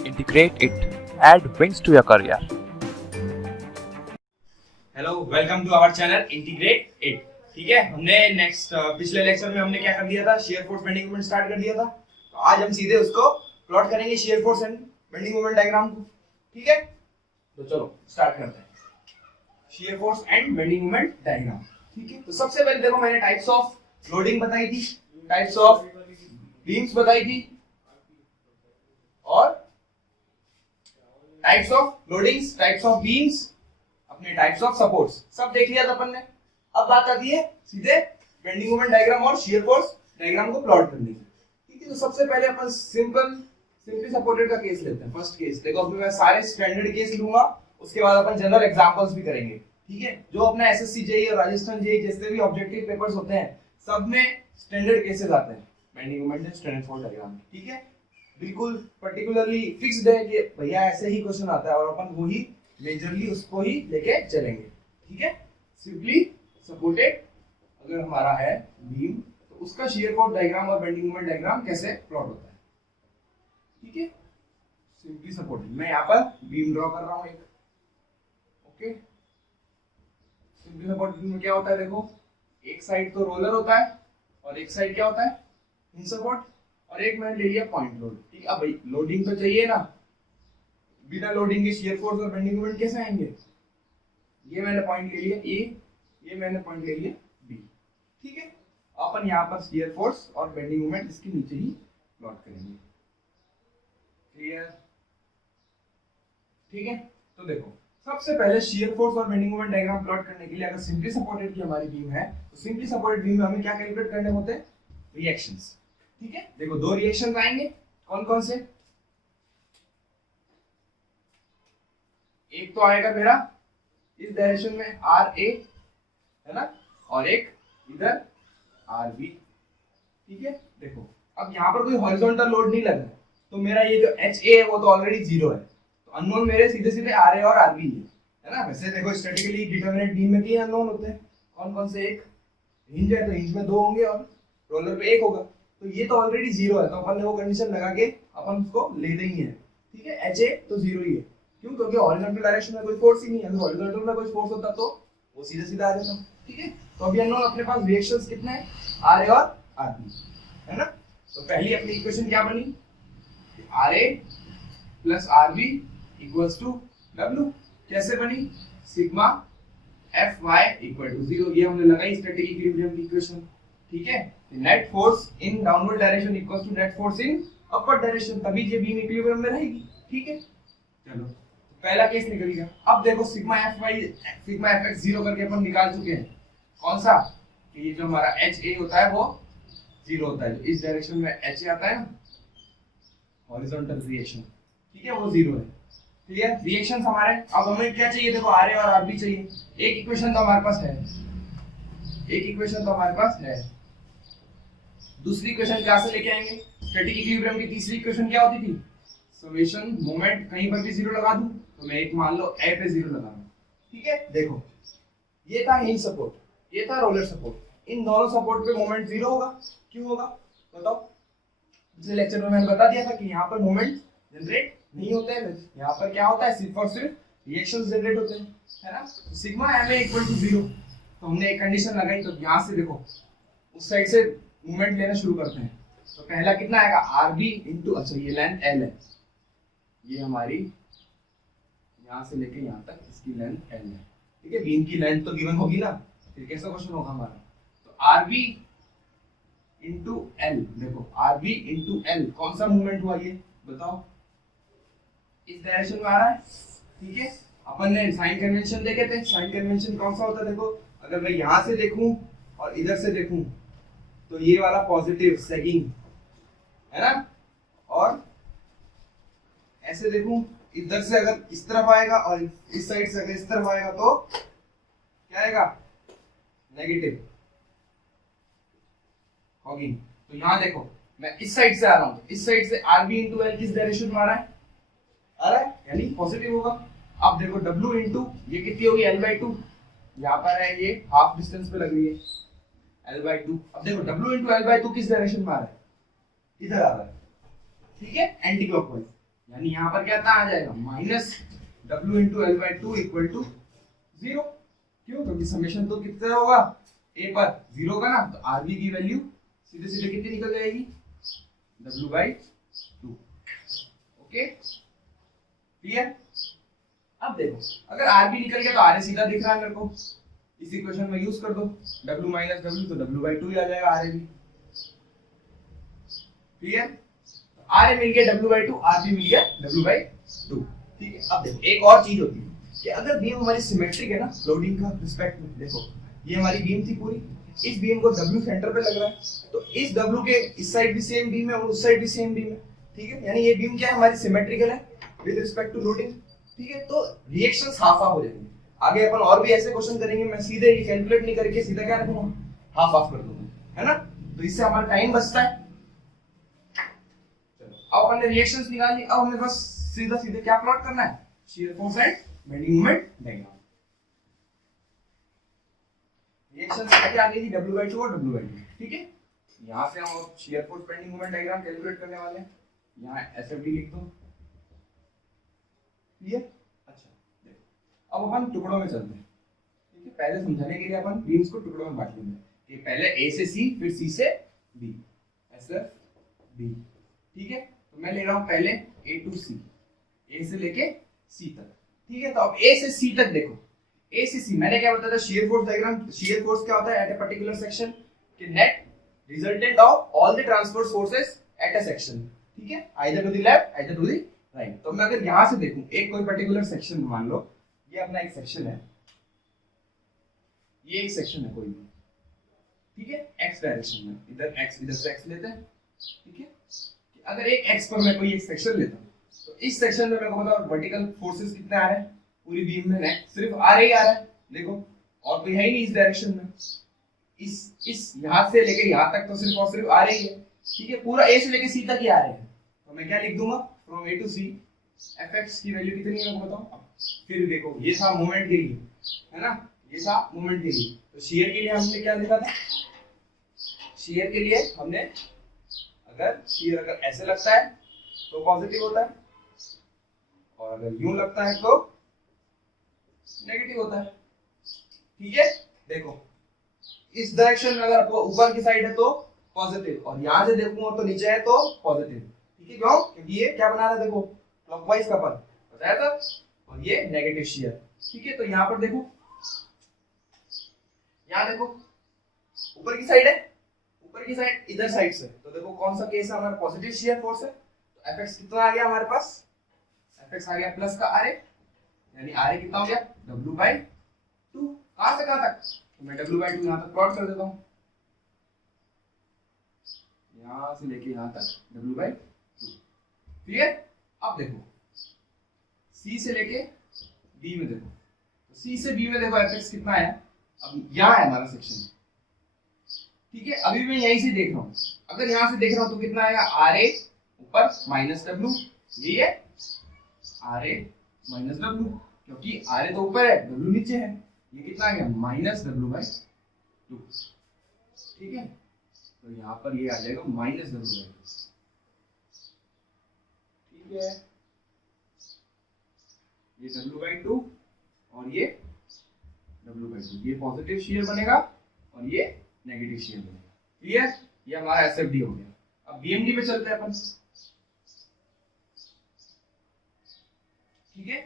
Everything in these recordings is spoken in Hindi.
Integrate it. Add wings to your career. Hello, welcome to our channel integrate it. ठीक है, हमने पिछले लेक्चर में हमने क्या कर दिया था, shear force bending moment start कर दिया था। तो आज हम सीधे उसको प्लॉट करेंगे, shear force and bending moment diagram को। ठीक है, तो चलो स्टार्ट करते हैं shear force and bending moment diagram. ठीक है, तो सबसे पहले देखो, मैंने टाइप्स ऑफ लोडिंग बताई थी, टाइप्स ऑफ बीम्स बताई थी और types of loadings, types of beams, अपने टाइप्स ऑफ सपोर्ट्स सब देख लिया था अपन ने। अब बात आती है सीधे बेंडिंग मोमेंट डायग्राम और शियर फोर्स डायग्राम को प्लॉट करने की। ठीक है, तो सबसे पहले अपन सिंपली सपोर्टेड का केस लेते हैं। फर्स्ट केस देखो, अभी मैं सारे स्टैंडर्ड केस लूंगा, उसके बाद अपन जनरल एग्जांपल्स भी करेंगे। ठीक है, जो अपना एसएससी जेईई और राजस्थान जेईई जैसे भी ऑब्जेक्टिव पेपर्स होते हैं, सब में स्टैंडर्ड केसेस आते हैं bending moment and standard force diagram. ठीक है, बिल्कुल पर्टिकुलरली फिक्स्ड है कि भैया ऐसे ही क्वेश्चन आता है और अपन वही मेजरली उसको ही लेके चलेंगे। ठीक है, सिंपली सपोर्टेड अगर हमारा है बीम, तो उसका शियर फोर्स डायग्राम और बेंडिंग मोमेंट डायग्राम कैसे प्लॉट होता है। ठीक है, सिंपली सपोर्टेड, मैं यहाँ पर बीम ड्रॉ कर रहा हूँ एक। ओके, सिंपली सपोर्टेड में क्या होता है, देखो एक साइड तो रोलर होता है और एक साइड क्या होता है, हिंज सपोर्ट, और एक मैंने ले लिया पॉइंट लोड। ठीक है, अब भाई लोडिंग तो चाहिए ना, बिना लोडिंग के शियर फोर्स और बेंडिंग मोमेंट कैसे आएंगे। ये मैंने पॉइंट ले लिया ए, ये मैंने पॉइंट ले लिया बी। ठीक है, अपन यहाँ पर शियर फोर्स और बेंडिंग मोमेंट इसके नीचे ही प्लॉट करेंगे। क्लियर। ठीक है, तो देखो सबसे पहले शियर फोर्स और बेंडिंग मोमेंट डायग्राम प्लॉट करने के लिए अगर सिंपली सपोर्टेड की हमारी बीम है, तो सिंपली सपोर्टेड बीम में हमें क्या कैलकुलेट करने होते हैं, रिएक्शंस। ठीक है, देखो दो रिएक्शंस आएंगे, कौन कौन से, एक तो आएगा मेरा इस डायरेक्शन में आर ए है ना, और एक इधर आर बी। ठीक है, देखो अब यहाँ पर कोई हॉरिजॉन्टल लोड नहीं लग रहा है, तो मेरा ये जो एच ए है वो तो ऑलरेडी जीरो है, तो अननोन मेरे सीधे सीधे आर ए और आर बी है ना। वैसे देखो स्टैटिकली डिटरमिनेंट बीम में 3 अननोन होते हैं, कौन कौन से, एक हिंज है तो हिंज में 2 होंगे और रोलर पे 1 होगा, तो ये तो ऑलरेडी जीरो है, तो अपन ने वो कंडीशन लगा के अपन उसको ले देंगे। ठीक है, एच ए तो जीरो ही है, क्यों, क्योंकि हॉरिजॉन्टल डायरेक्शन में कोई फोर्स ही नहीं है। अगर हॉरिजॉन्टल में कोई फोर्स होता तो वो सीधा सीधा आ जाता। ठीक है, तो अभी अननोन अपने पास रिएक्शंस कितने हैं, आर ए और आर बी है ना। तो पहली अपनी इक्वेशन क्या बनी, R A plus R B equals to W. कैसे बनी, sigma F Y equal to 0, ये हमने लगाई स्टैटिक इक्विलिब्रियम की इक्वेशन। ठीक है, net force in downward direction equals to net force in upward direction, तभी ये बीम इक्विलिब्रियम में रहेगी। ठीक है, चलो पहला केस निकल गया। अब देखो sigma F Y sigma F X 0 करके अपन निकाल चुके हैं, कौन सा, कि ये जो हमारा एच ए होता है वो 0 होता है, जो इस डायरेक्शन में एच ए आता है ना, हॉरिजॉन्टल रिएक्शन। ठीक है, वो 0 है। क्लियर, रिएक्शंस हमारे, अब हमें क्या चाहिए, देखो आर ए और आर बी चाहिए। एक इक्वेशन तो हमारे पास है, एक इक्वेशन तो हमारे पास है, दूसरी इक्वेशन कहां से लेके आएंगे, स्टैटिक इक्विलिब्रियम की तीसरी इक्वेशन क्या होती थी, समेशन मोमेंट कहीं पर भी 0 लगा दूं, तो मैं एक मान लो ए पे 0 लगा दूं। ठीक है, देखो ये था हिंज सपोर्ट, ये था रोलर सपोर्ट, इन दोनों सपोर्ट पे मोमेंट 0 होगा। क्यों होगा बताओ, पिछले लेक्चर में मैंने बता दिया था कि यहाँ पर मोमेंट जनरेट नहीं होते हैं, यहाँ पर क्या होता है, सिर्फ और सिर्फ रिएक्शंस जनरेट होते हैं, है ना। Sigma M A equal to 0, तो हमने एक कंडीशन लगाई, तो यहाँ से देखो उस साइड से मूवमेंट लेना शुरू करते हैं। तो पहला कितना आएगा, आर बी इंटू, अच्छा ये लेंथ एल है, ये हमारी यहाँ से लेके यहाँ तक इसकी लेंथ एल है। ठीक है, बीम की लेंथ तो गिवन होगी ना, फिर कैसा क्वेश्चन होगा हमारा, तो आर बी इंटू एल, देखो आर बी इंटू एल कौन सा मूवमेंट हुआ ये बताओ, इस डायरेक्शन में आ रहा है। ठीक है, अपन ने साइन कन्वेंशन देखे थे, साइन कन्वेंशन कौन सा होता है, देखो अगर मैं यहाँ से देखूं और इधर से देखूं तो ये वाला पॉजिटिव सैगिंग है ना, और ऐसे देखूं इधर से अगर इस तरफ आएगा और इस साइड से अगर इस तरफ आएगा तो क्या आएगा, नेगेटिव होगी। तो यहाँ देखो मैं इस साइड से आ रहा हूँ, इस साइड से आर बी इंटू एल किस डायरेक्शन में आ रहा है यानी पॉजिटिव होगा। अब देखो W इंटू ये कितनी होगी L/2, यहाँ पर है ये हाफ डिस्टेंस पे लग रही है L/2। अब देखो W इंटू L/2 किस डायरेक्शन में आ रहा है, इधर आ रहा है। ठीक है, एंटी क्लॉकवाइज। यानी यहाँ पर क्या आ जाएगा minus W into L by two equal to 0। क्यों? क्योंकि समेशन तो कितना होगा a पर 0 का ना, तो RB की वैल्यू सीधे सीधे कितनी निकल जाएगी W by two. Okay clear? अब देखो अगर RB निकल गया तो RA सीधा दिख रहा है मेरे को, इस इक्वेशन में यूज कर दो W माइनस W, तो W बाई टू ही आ जाएगा RA भी। क्लियर? RA मिल गया W बाई टू, RB मिल गया W बाई टू। ठीक है, अब देखो एक और चीज होती है कि अगर बीम हमारी सिमेट्रिक है ना लोडिंग का रिस्पेक्ट में, देखो ये हमारी बीम थी पूरी, इस बीम को W सेंटर पे लग रहा है, तो इस W के इस साइड भी सेम बीम है और उस साइड भी सेम बीम है। ठीक है, यानी ये बीम क्या है हमारी सिमेट्रिकल है विद रिस्पेक्ट टू लोडिंग। ठीक है, तो रिएक्शंस हाफ हाफ हो जाएंगे। आगे अपन और भी ऐसे क्वेश्चन करेंगे, मैं सीधे ये कैलकुलेट नहीं करके सीधा क्या रखूंगा हाफ हाफ कर दूंगा, है ना, तो इससे हमारा टाइम बचता है। चलो अब अपन ने रिएक्शंस निकाल ली, अब हमें बस सीधा सीधे क्या प्लॉट करना है, shear force and bending moment diagram. Reactions क्या आ गई थी W/2 और W/2। ठीक है, यहां से हम shear force bending moment diagram calculate करने वाले हैं। यहां एसएफडी लिख दो। क्लियर? अच्छा देखो अब अपन टुकड़ों में चलते हैं। ठीक है, पहले समझाने के लिए अपन बीम्स को टुकड़ों में बांट लेंगे कि पहले A से C फिर C से B, SF B। ठीक है, तो मैं ले रहा हूं पहले A to C, A से लेके C तक। ठीक है, तो अब A से C तक देखो, A से C मैंने क्या बताया था shear force diagram. Shear force क्या होता है एट ए पर्टिकुलर सेक्शन कि net resultant of all the transverse forces at a section. ठीक है, either to the left either to the right. तो मैं अगर यहां से देखूं एक कोई पर्टिकुलर सेक्शन मान लो ये अपना एक सेक्शन है, ये एक सेक्शन है कोई भी। ठीक है, x डायरेक्शन में, इधर x इधर से x लेते हैं। ठीक है, अगर एक x पर मैं कोई एक सेक्शन लेता हूं तो इस सेक्शन में मेरे को बताओ वर्टिकल फोर्सेस कितने आ रहे हैं पूरी बीम में, नेट सिर्फ आ रहा ही आ रहा है देखो, और कोई है ही नहीं इस डायरेक्शन में। इस यहां से लेके यहां तक तो सिर्फ और सिर्फ आ रही है। ठीक है, पूरा A से लेके C तक ही आ रहे हैं, तो मैं क्या लिख दूंगा from A to C fx की वैल्यू कितनी है मेरे को बताओ। फिर देखो ये था मोमेंट के लिए, है ना, ये था मोमेंट के लिए। तो शियर के लिए हमने क्या लिखा था, शियर के लिए हमने अगर शियर अगर ऐसे लगता है तो पॉजिटिव होता है, और अगर यूं लगता है तो नेगेटिव होता है। ठीक है, देखो इस डायरेक्शन में अगर आपको ऊपर की साइड है तो पॉजिटिव, और यहां से देखूंगा तो नीचे है तो पॉजिटिव। ठीक है, क्यों? क्योंकि ये क्या बना रहा है देखो क्लॉकवाइज का पथ बताया था, और ये नेगेटिव शियर। ठीक है, तो यहां पर देखो, यहां देखो ऊपर की साइड है, ऊपर की साइड इधर साइड से, तो देखो कौन सा केस है हमारा पॉजिटिव शियर फोर्स है। तो एफएक्स कितना आ गया हमारे पास, एफएक्स आ गया प्लस का आरए, यानी आरए कितना हो गया W/2। कहां से कहां तक, तो मैं W/2 यहां तक प्लॉट कर देता हूं, यहां से लेके यहां तक W/2। क्लियर? अब देखो C से लेके B में देखो, तो C से B में देखो एफएक्स कितना है, अब यहां है हमारा सेक्शन। ठीक है, अभी मैं यहीं से देख रहा हूं, अगर यहां से देख रहा हूं तो कितना आएगा RA ऊपर माइनस W, ये है RA माइनस W, क्योंकि RA तो ऊपर है W नीचे है, ये कितना आ गया माइनस W/2। ठीक है, तो यहां पर ये आ जाएगा माइनस W/2। ठीक है, ये W/2 और ये W/2, ये पॉजिटिव शेयर बनेगा और ये नेगेटिव शेयर बनेगा। क्लियर? ये हमारा एसएफडी हो गया। अब बीएमडी पे चलते हैं अपन। ठीक है,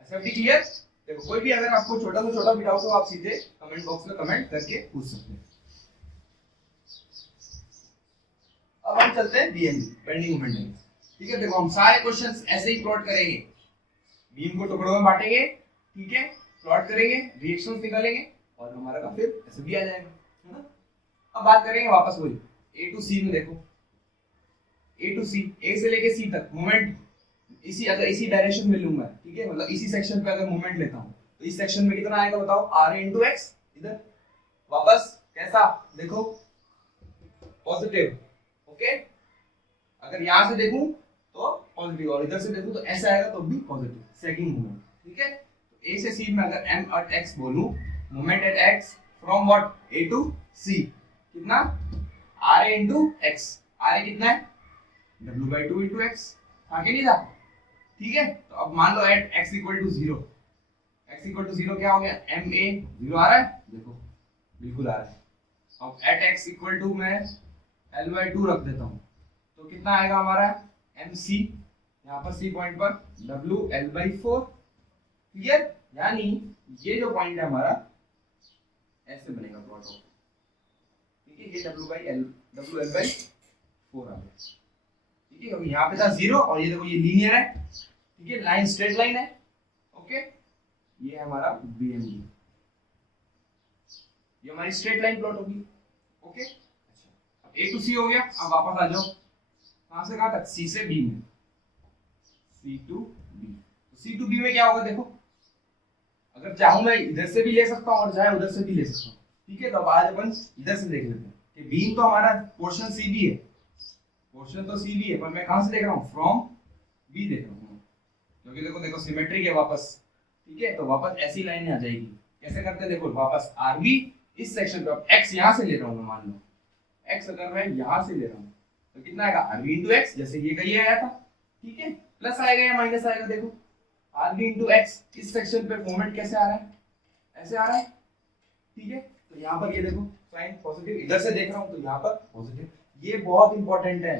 एसएफडी क्लियर? देखो कोई भी अगर आपको छोटा से छोटा भी डाउट हो आप सीधे कमेंट बॉक्स में कमेंट करके पूछ सकते हैं। अब हम चलते हैं बीएमडी, बेंडिंग मोमेंट डायग्राम। ठीक है, देखो हम सारे क्वेश्चंस ऐसे ही प्लॉट करेंगे, बीम को टुकड़ों में बांटेंगे, ठीक है, प्लॉट करेंगे, रिएक्शंस निकालेंगे और हमारा का फिर ऐसे भी आ जाएगा, है ना। अब बात करेंगे वापस वही A to C में। देखो A to C, A से लेके C तक मोमेंट इसी, अगर इसी डायरेक्शन में लूंगा, ठीक है, मतलब इसी सेक्शन पे अगर मोमेंट लेता हूं तो इस सेक्शन में कितना आएगा बताओ, RA into x। इधर वापस कैसा देखो पॉजिटिव, ओके, अगर यहां से देखूं तो पॉजिटिव और इधर से देखूं तो ऐसा आएगा तो भी पॉजिटिव, सेकंड मोमेंट। ठीक है, तो A से C में अगर m at x बोलूं, moment at x from what A to C, कितना RA into x, RA कितना है W/2 into x, था कि नहीं था? ठीक है, तो अब मान लो at x equal to 0, x equal to 0 क्या हो गया, एम ए 0 आ रहा है, देखो बिल्कुल आ रहा है। अब एट x इक्वल टू मैं l/2 रख देता हूँ, तो कितना आएगा हमारा एम सी, यहाँ पर सी पॉइंट पर w l/4, क्लियर। यानी ये जो पॉइंट है हमारा ऐसे बनेगा प्लॉट ऑफ, ठीक है, ये w l/4 आ गया, ठीक है, क्योंकि यहाँ पे था 0 और ये देखो ये लीनियर है, ठीक है, लाइन स्ट्रेट लाइन है, ओके। ये हमारा BMD, ये हमारी स्ट्रेट लाइन प्लॉट होगी, ओके। अच्छा, अब A to C हो गया, अब वापस आ जाओ, कहां से कहां तक, C से B में, C to B। तो C to B में क्या होगा, देखो अगर चाहूं मैं इधर से भी ले सकता हूं और चाहे उधर से भी ले सकता हूं, ठीक है। तो अब आज अपन इधर से देख लेते हैं कि बीम तो हमारा पोर्शन CB है, पोर्शन तो CB है, पर मैं कहां से देख रहा हूं, फ्रॉम B देख रहा हूं, क्योंकि देखो देखो सिमेट्रिक है वापस, ठीक है। तो वापस ऐसी लाइन आ जाएगी, कैसे करते हैं, देखो वापस RB इस सेक्शन पे, अब x यहां से ले रहा हूं मैं, मान लो x अगर मैं यहां से ले रहा हूं तो कितना आएगा, RB into x, जैसे ये कहीं आया था, ठीक है, प्लस आएगा या माइनस आएगा, देखो RB into x, इस सेक्शन पे मोमेंट कैसे आ रहा है, ऐसे आ रहा है, ठीक है। तो यहाँ पर ये देखो साइन पॉजिटिव, इधर से देख रहा हूं तो यहाँ पर पॉजिटिव, ये बहुत इंपॉर्टेंट है,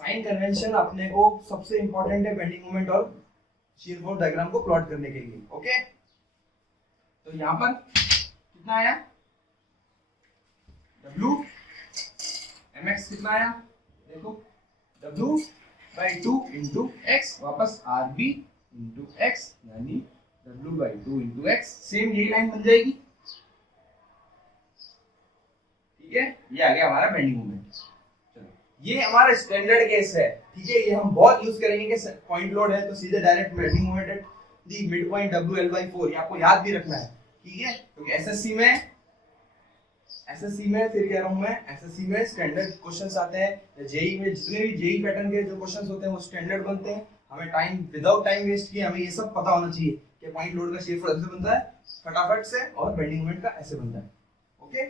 साइन कन्वेंशन अपने को सबसे इंपॉर्टेंट है बेंडिंग मोमेंट और शीयर फोर्स डायग्राम को प्लॉट करने के लिए, ओके। तो यहाँ पर कितना आया, W mx कितना आया, देखो W/2 into x, वापस RB into x, यानी W/2 into x, सेम यही लाइन बन जाएगी, ठीक है। ये आ गया हमारा बेंडिंग मोमेंट। चलो ये हमारा स्टैंडर्ड केस है, ठीक है, ये हम बहुत यूज करेंगे कि पॉइंट लोड है तो सीधे direct bending moment at the mid point W l/4, ये आपको याद भी रखना है, ठीक है, क्योंकि एसएससी में फिर कह रहा हूं मैं, एसएससी में स्टैंडर्ड क्वेश्चंस आते हैं, जेई में जितने भी जेई पैटर्न के जो क्वेश्चंस होते हैं वो स्टैंडर्ड बनते हैं। हमें टाइम विदाउट टाइम वेस्ट किए हमें ये सब पता होना चाहिए कि पॉइंट लोड का शेप ऐसे बनता है फटाफट से, और बेंडिंग मोमेंट का ऐसे बनता है, ओके।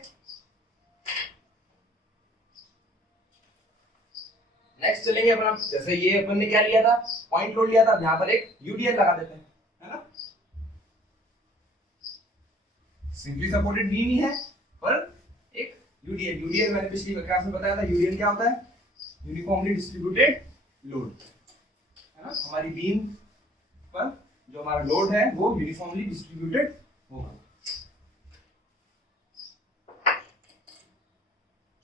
नेक्स्ट चलेंगे अपन, जैसे ये अपन ने क्या लिया था, पॉइंट लोड लिया था, यहां पर एक यूडीएल लगा देते हैं, है ना, सिंपली सपोर्टेड बीम ही है पर एक यूडीएल मैंने पिछली क्लास में बताया था, यूडीएल क्या होता है, यूनिफॉर्मली डिस्ट्रीब्यूटेड लोड, है ना, हमारी बीम पर जो हमारा लोड है वो यूनिफॉर्मली डिस्ट्रीब्यूटेड होगा।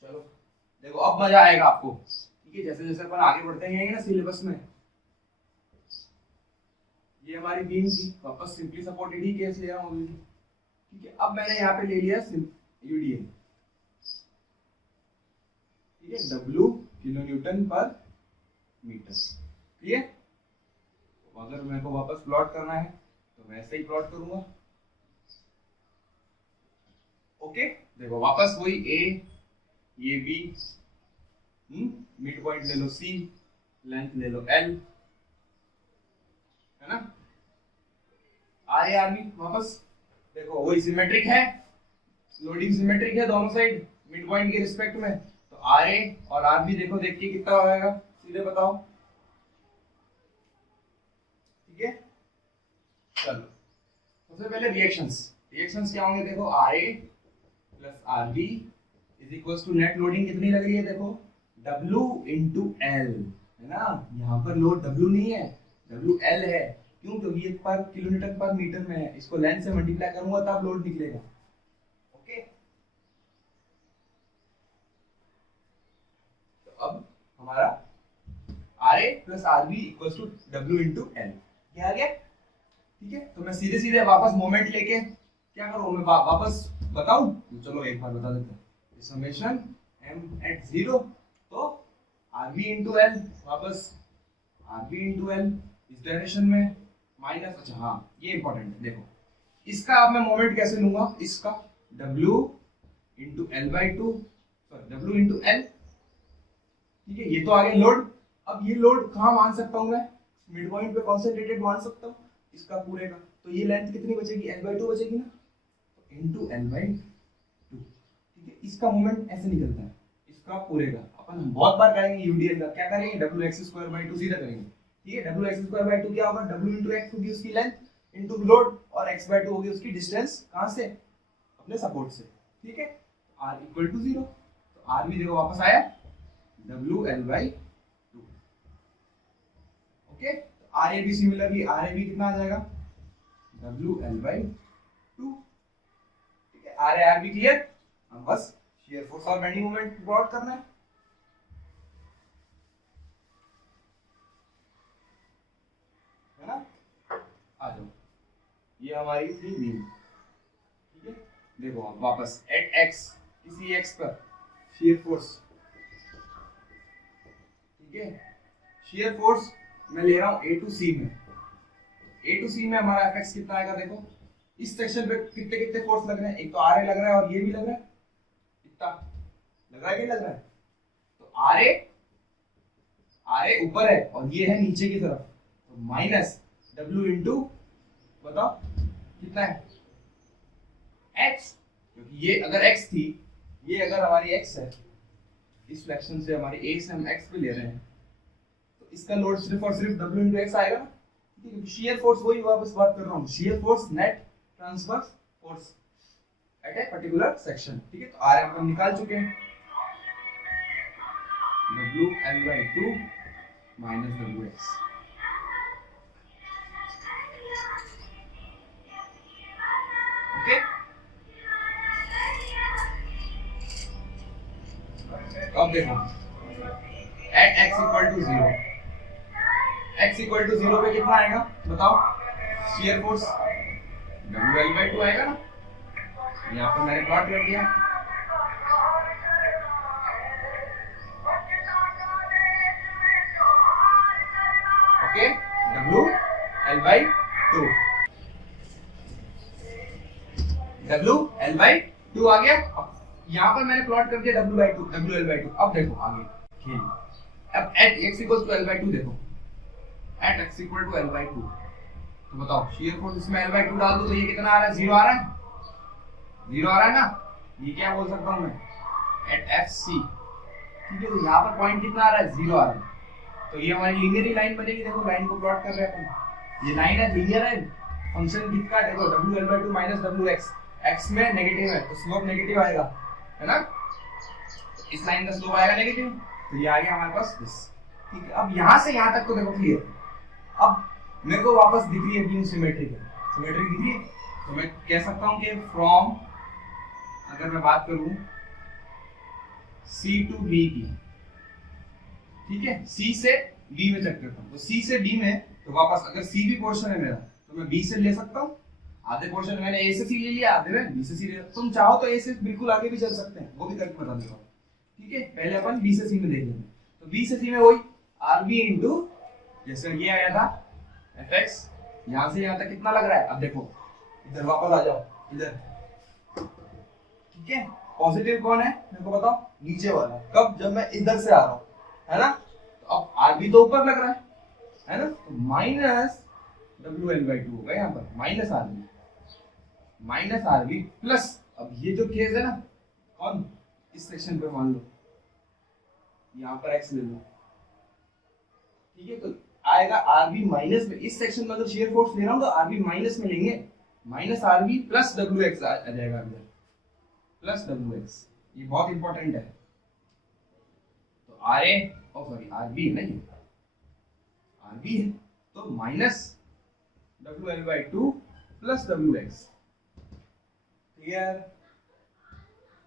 चलो देखो अब मजा आएगा आपको, ठीक है, जैसे जैसे अपन आगे बढ़ते हैं ना सिलेबस में, ये हमारी बीम थी, वापस सिंपली सपोर्टेड ही केस ले रहा हूं, ठीक है। अब मैंने यहाँ पे ले लिया यूडीएल, ठीक है, W किलोन्यूटन पर मीटर, क्लियर। तो अगर मेरे को वापस प्लॉट करना है तो मैं ऐसे ही प्लॉट करूंगा, ओके। देखो वापस वही A, ये B, मिड पॉइंट ले लो C, लेंथ ले लो L, है ना, RB वापस देखो वही सिमेट्रिक है, लोडिंग सिमेट्रिक है दोनों साइड मिड पॉइंट के रिस्पेक्ट में, तो RA और RB देखो देख के कितना होगा, सीधे बताओ, ठीक है। चलो सबसे पहले रिएक्शंस क्या होंगे, देखो RA plus RB is equals to net loading कितनी लग रही है, देखो W into L, है ना, यहाँ पर लोड W नहीं है, WL है, क्यों, क्योंकि ये पर किलोमीटर पर मीटर में है, इसको लेंथ से मल्टीप्लाई करूंगा तब लोड निकलेगा, ओके। तो अब हमारा RA plus RB equals to W into L, क्या आ गया, ठीक है। तो मैं सीधे सीधे वापस मोमेंट लेके क्या करूं, मैं वापस बताऊं, तो चलो एक बार बता देते हैं, समेशन m at 0, तो RB into L, वापस RB into L इस डायरेक्शन में माइनस, अच्छा हाँ ये इंपॉर्टेंट है, देखो इसका अब मैं मोमेंट कैसे लूंगा, इसका W into L/2, sorry W into L, ठीक है, ये तो आ गया लोड। अब ये लोड कहाँ मान सकता हूँ मैं, मिड पॉइंट पे कॉन्सेंट्रेटेड मान सकता हूँ इसका पूरे का, तो ये लेंथ कितनी बचेगी, L/2 बचेगी ना, तो into L/2, ठीक है। इसका मोमेंट ऐसे निकलता है, इसका पूरे का अपन बहुत बार करेंगे यूडीएल का, क्या करेंगे, W x² by 2 सीधा करेंगे, ठीक है, W X square by to क्या होगा, डब्ल्यू इंटू एक्स होगी उसकी लेंथ इंटू लोड, और एक्स बाई टू होगी उसकी डिस्टेंस कहाँ से, अपने सपोर्ट से। ठीक है, आर इक्वल टू 0, तो आर भी देखो वापस आया W L by two. Okay, R A भी सिमिलरली आर ए भी कितना आ जाएगा, डब्ल्यू एल बाई टू। ठीक है, आर ए आर भी क्लियर। हम बस शियर फोर्स और बेंडिंग मोमेंट प्लॉट करना है ना। आ जाओ, ये हमारी थी बीम। ठीक है, देखो हम वापस एट एक्स, किसी एक्स पर शियर फोर्स। ठीक है, शियर फोर्स मैं ले रहा हूं ए टू सी में। ए टू सी में हमारा एफएक्स कितना आएगा, देखो इस सेक्शन पे कितने कितने फोर्स लग रहे हैं, एक तो आर ए लग रहा है और ये भी लग रहा है, कितना लग रहा है, क्या लग रहा है, तो आर ए ऊपर है और ये है नीचे की तरफ, तो माइनस डब्ल्यू इंटू बताओ कितना है एक्स, क्योंकि ये अगर एक्स थी, ये अगर हमारी एक्स है, इस फ्रैक्शन से हमारी ए से हम एक्स पे ले रहे हैं, तो इसका लोड सिर्फ और सिर्फ डब्ल्यू इंटू एक्स आएगा ना। ठीक है, शियर फोर्स वही वापस बात कर रहा हूँ, shear force net transverse force at a particular section. ठीक है, तो आर हम निकाल चुके हैं, W L by two minus W X. Okay, अब देखो at X equal to 0, X equal to 0 पे कितना आएगा बताओ, shear force W L by two आएगा ना। यहाँ पर मैंने प्लॉट कर दिया। Okay, W L by two, W L by two आ गया। अब यहाँ पर मैंने प्लॉट कर दिया W by two, W L by two. अब देखो आगे खेल, अब at X equal to L by two, देखो at X equal to L by two, तो बताओ शियर फोर्स इसमें एल बाई टू डाल दो तो ये कितना आ रहा है, 0 आ रहा है, 0 आ रहा है ना। ये क्या बोल सकता हूँ मैं, एट एफ सी। ठीक है, तो यहाँ पर पॉइंट कितना आ रहा है, 0 आ रहा है, तो ये हमारी लीनियर लाइन बनेगी। देखो लाइन को प्लॉट कर रहे हैं अपन, ये लाइन है लीनियर है, फंक्शन किसका, देखो W L by two minus W x, x में नेगेटिव है तो स्लोप नेगेटिव आएगा, है ना, इस लाइन का स्लोप आएगा नेगेटिव, तो ये आ गया हमारे पास दिस। ठीक है, अब यहाँ से यहाँ तक तो देखो क्लियर। अब मेरे को वापस दिख रही है बीम सिमेट्रिक है, सिमेट्रिक दिख रही है, तो मैं कह सकता हूँ कि फ्रॉम, अगर मैं बात करूँ सी टू बी की, ठीक है, सी से बी में चेक करता हूँ, तो सी से बी में, तो वापस अगर सी भी पोर्शन है मेरा तो मैं बी से ले सकता हूँ, आधे पोर्शन मैंने ए से सी ले लिया, आधे में बी से सी ले लिया। तुम चाहो तो ए से बिल्कुल आगे भी चल सकते हैं, वो भी करके बता दूंगा। ठीक है, पहले अपन बी से सी में देख लेंगे, तो बी से सी में वही आर बी इंटू, जैसे ये आया था एफ एक्स, यहाँ से यहाँ तक कितना लग रहा है, अब देखो इधर वापस आ जाओ इधर। ठीक है, पॉजिटिव कौन है मेरे को बताओ, नीचे वाला, कब, जब मैं इधर से आ रहा हूँ, है ना, तो अब आर बी तो ऊपर लग रहा है ना, तो minus W L by to होगा यहाँ पर, माइनस आर बी प्लस, अब ये जो केस है ना, कौन, इस सेक्शन पे मान लो यहाँ पर एक्स ले लो। ठीक है, तो आएगा आर बी माइनस में, इस सेक्शन में अगर शियर फोर्स ले रहा हूँ तो आर बी माइनस में लेंगे, minus R B plus W X आ जाएगा अंदर, प्लस डब्ल्यू एक्स, ये बहुत इंपॉर्टेंट है। तो R A, sorry R B है ना, ये आर बी है, तो minus W L by two plus W X, clear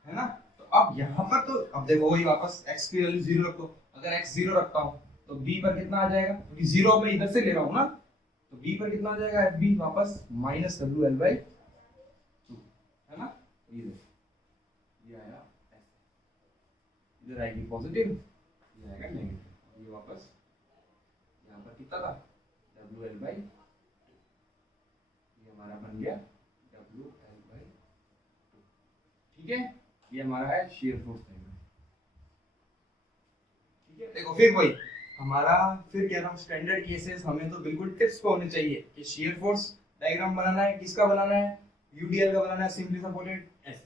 है ना। तो अब यहाँ पर तो अब देखो वही वापस x की वैल्यू 0 रखो, अगर x 0 रखता हूँ तो b पर कितना आ जाएगा, क्योंकि 0 मैं इधर से ले रहा हूँ ना, तो b पर कितना आ जाएगा, b वापस minus W L by to, है ना। ये देखो ये आया, इधर आएगी पॉजिटिव, ये आएगा नेगेटिव, ये वापस यहाँ पर कितना था, डब्ल्यू एल बाई, ये हमारा बन गया डब्ल्यू एल बाई टू। ठीक है, ये हमारा है शियर फोर्स डायग्राम। ठीक है, देखो फिर वही हमारा, फिर कह रहा हूँ स्टैंडर्ड केसेस हमें तो बिल्कुल टिप्स पे होने चाहिए कि शियर फोर्स डायग्राम बनाना है, किसका बनाना है, यूडीएल का बनाना है, सिंपली सपोर्टेड, ऐसे।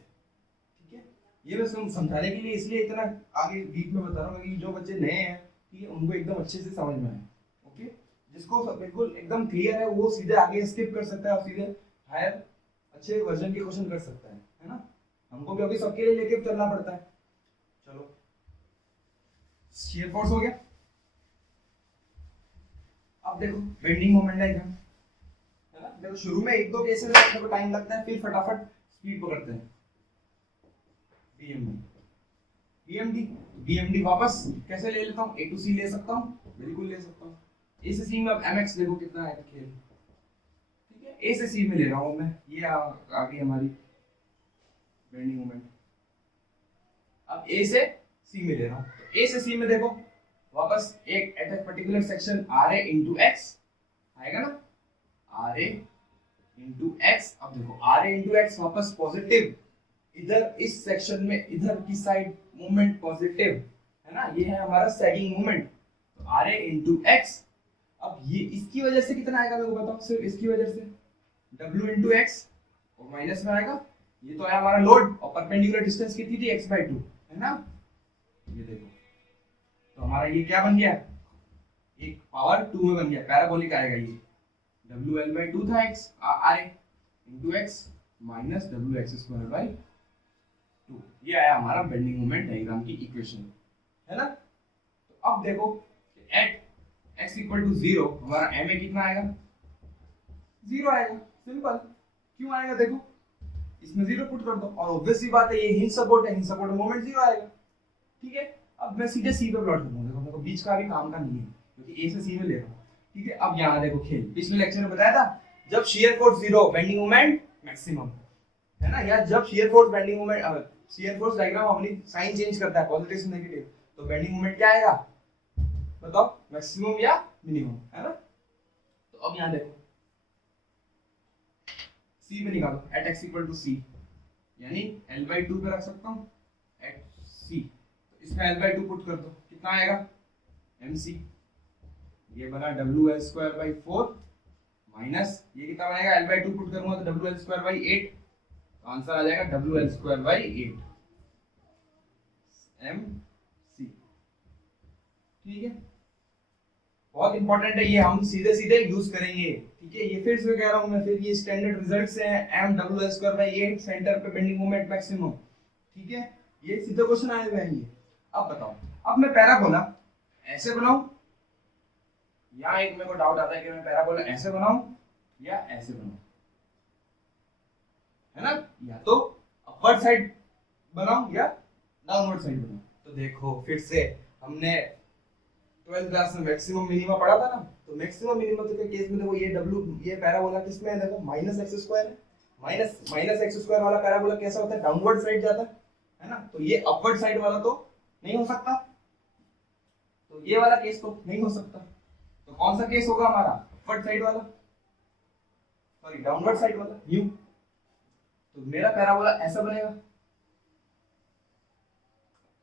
ठीक है, ये मैं समझाने के लिए इसलिए इतना आगे डीप में बता रहा हूँ कि जो बच्चे नए हैं, ठीक है, उनको एकदम अच्छे से समझ में आए। ओके, जिसको बिल्कुल एकदम क्लियर है वो सीधे आगे स्किप कर सकता है और सीधे हायर अच्छे वर्जन के क्वेश्चन कर सकता है ना। हमको भी अभी सबके लिए लेके चलना पड़ता है। चलो शियर फोर्स हो गया। अब देखो बेंडिंग मोमेंट डायग्राम है ना। देखो शुरू में एक दो केसेस में देखो टाइम लगता है, फिर फटाफट स्पीड पकड़ते हैं। बीएमडी बीएमडी बीएमडी वापस कैसे ले लेता हूँ, ए टू सी ले सकता हूँ, बिल्कुल ले सकता हूँ। ए से सी में अब एमएक्स देखो कितना है खेल, ठीक है। ए से सी में ले रहा हूँ मैं, ये आ गई हमारी बेंडिंग मोमेंट। अब ए से सी में ले रहा हूँ, तो ए से सी में देखो वापस एक at a particular section R A into X आएगा ना, आर ए इंटू एक्स। अब देखो आर ए इंटू एक्स वापस पॉजिटिव, इधर इस सेक्शन में इधर की साइड मोमेंट पॉजिटिव है ना, ये है हमारा सैगिंग मोमेंट। तो आर ए इंटू एक्स, अब ये इसकी वजह से कितना आएगा मेरे को बताओ, सिर्फ इसकी वजह से W इंटू एक्स और माइनस में आएगा, ये तो है हमारा लोड और परपेंडिकुलर डिस्टेंस कितनी थी x/2 है ना। ये देखो तो हमारा ये क्या बन गया, एक पावर 2 में बन गया, पैराबोलिक आएगा ये। WL/2 था x R A into X minus WX²/2, ये आया हमारा बेंडिंग मोमेंट डायग्राम की इक्वेशन है ना। तो अब देखो एट x = 0 हमारा ma कितना आएगा, 0 आएगा। सिंपल, क्यों आएगा देखो, इसमें 0 पुट कर दो और ऑब्वियस सी बात है ये हिंज सपोर्ट है, हिंज सपोर्ट में मोमेंट 0 आएगा, ठीक है। अब मैं सीधे सी पे प्लॉट करूंगा, देखो मेरे को बीच का भी काम का नहीं है क्योंकि ए से सी में ले रहा हूं, ठीक है। अब यहां देखो खेल, पिछले लेक्चर में बताया था जब shear force 0 bending moment maximum है ना, या जब shear force bending moment shear force diagram अपनी साइन चेंज करता है पॉजिटिव से नेगेटिव, तो बेंडिंग मोमेंट क्या आएगा बताओ, मैक्सिमम या मिनिमम है ना। तो अब यहां देखो सी पे निकालो, एट x = c यानी L/2 पे रख सकता हूं एट c, तो इसमें L/2 पुट कर दो, कितना आएगा mc, ये बना WL²/4 माइनस ये कितना बनेगा, L/2 पुट करूंगा तो WL²/8, तो आंसर आ जाएगा WL²/8 mc, ठीक है। बहुत इंपॉर्टेंट है ये, हम सीधे सीधे यूज करेंगे, ठीक है। ये फिर से कह रहा हूं मैं, फिर ये स्टैंडर्ड रिजल्ट से है MWL²/8 सेंटर पे बेंडिंग मोमेंट मैक्सिमम, ठीक है। ये सीधे क्वेश्चन आए हुए हैं ये। अब बताओ, अब मैं पैराबोला ऐसे बनाऊं, यहां एक मेरे को डाउट आता है कि मैं पैराबोला ऐसे बनाऊं या ऐसे बनाऊं, है ना, या तो अपवर्ड साइड बनाऊं या डाउनवर्ड साइड बनाऊं। तो देखो फिर से हमने 12th क्लास में मैक्सिमम मिनिमा पढ़ा था ना, तो मैक्सिमम मिनिमा के केस में देखो ये W ये पैराबोला किसमें है, देखो -x² है, माइनस x² वाला पैराबोला कैसा होता है, डाउनवर्ड साइड जाता है ना, तो ये अपवर्ड साइड वाला तो नहीं हो सकता, तो ये वाला केस तो नहीं हो सकता, तो कौन सा केस होगा हमारा, अपवर्ड साइड वाला, सॉरी डाउनवर्ड साइड वाला न्यू। तो मेरा पैराबोला ऐसा बनेगा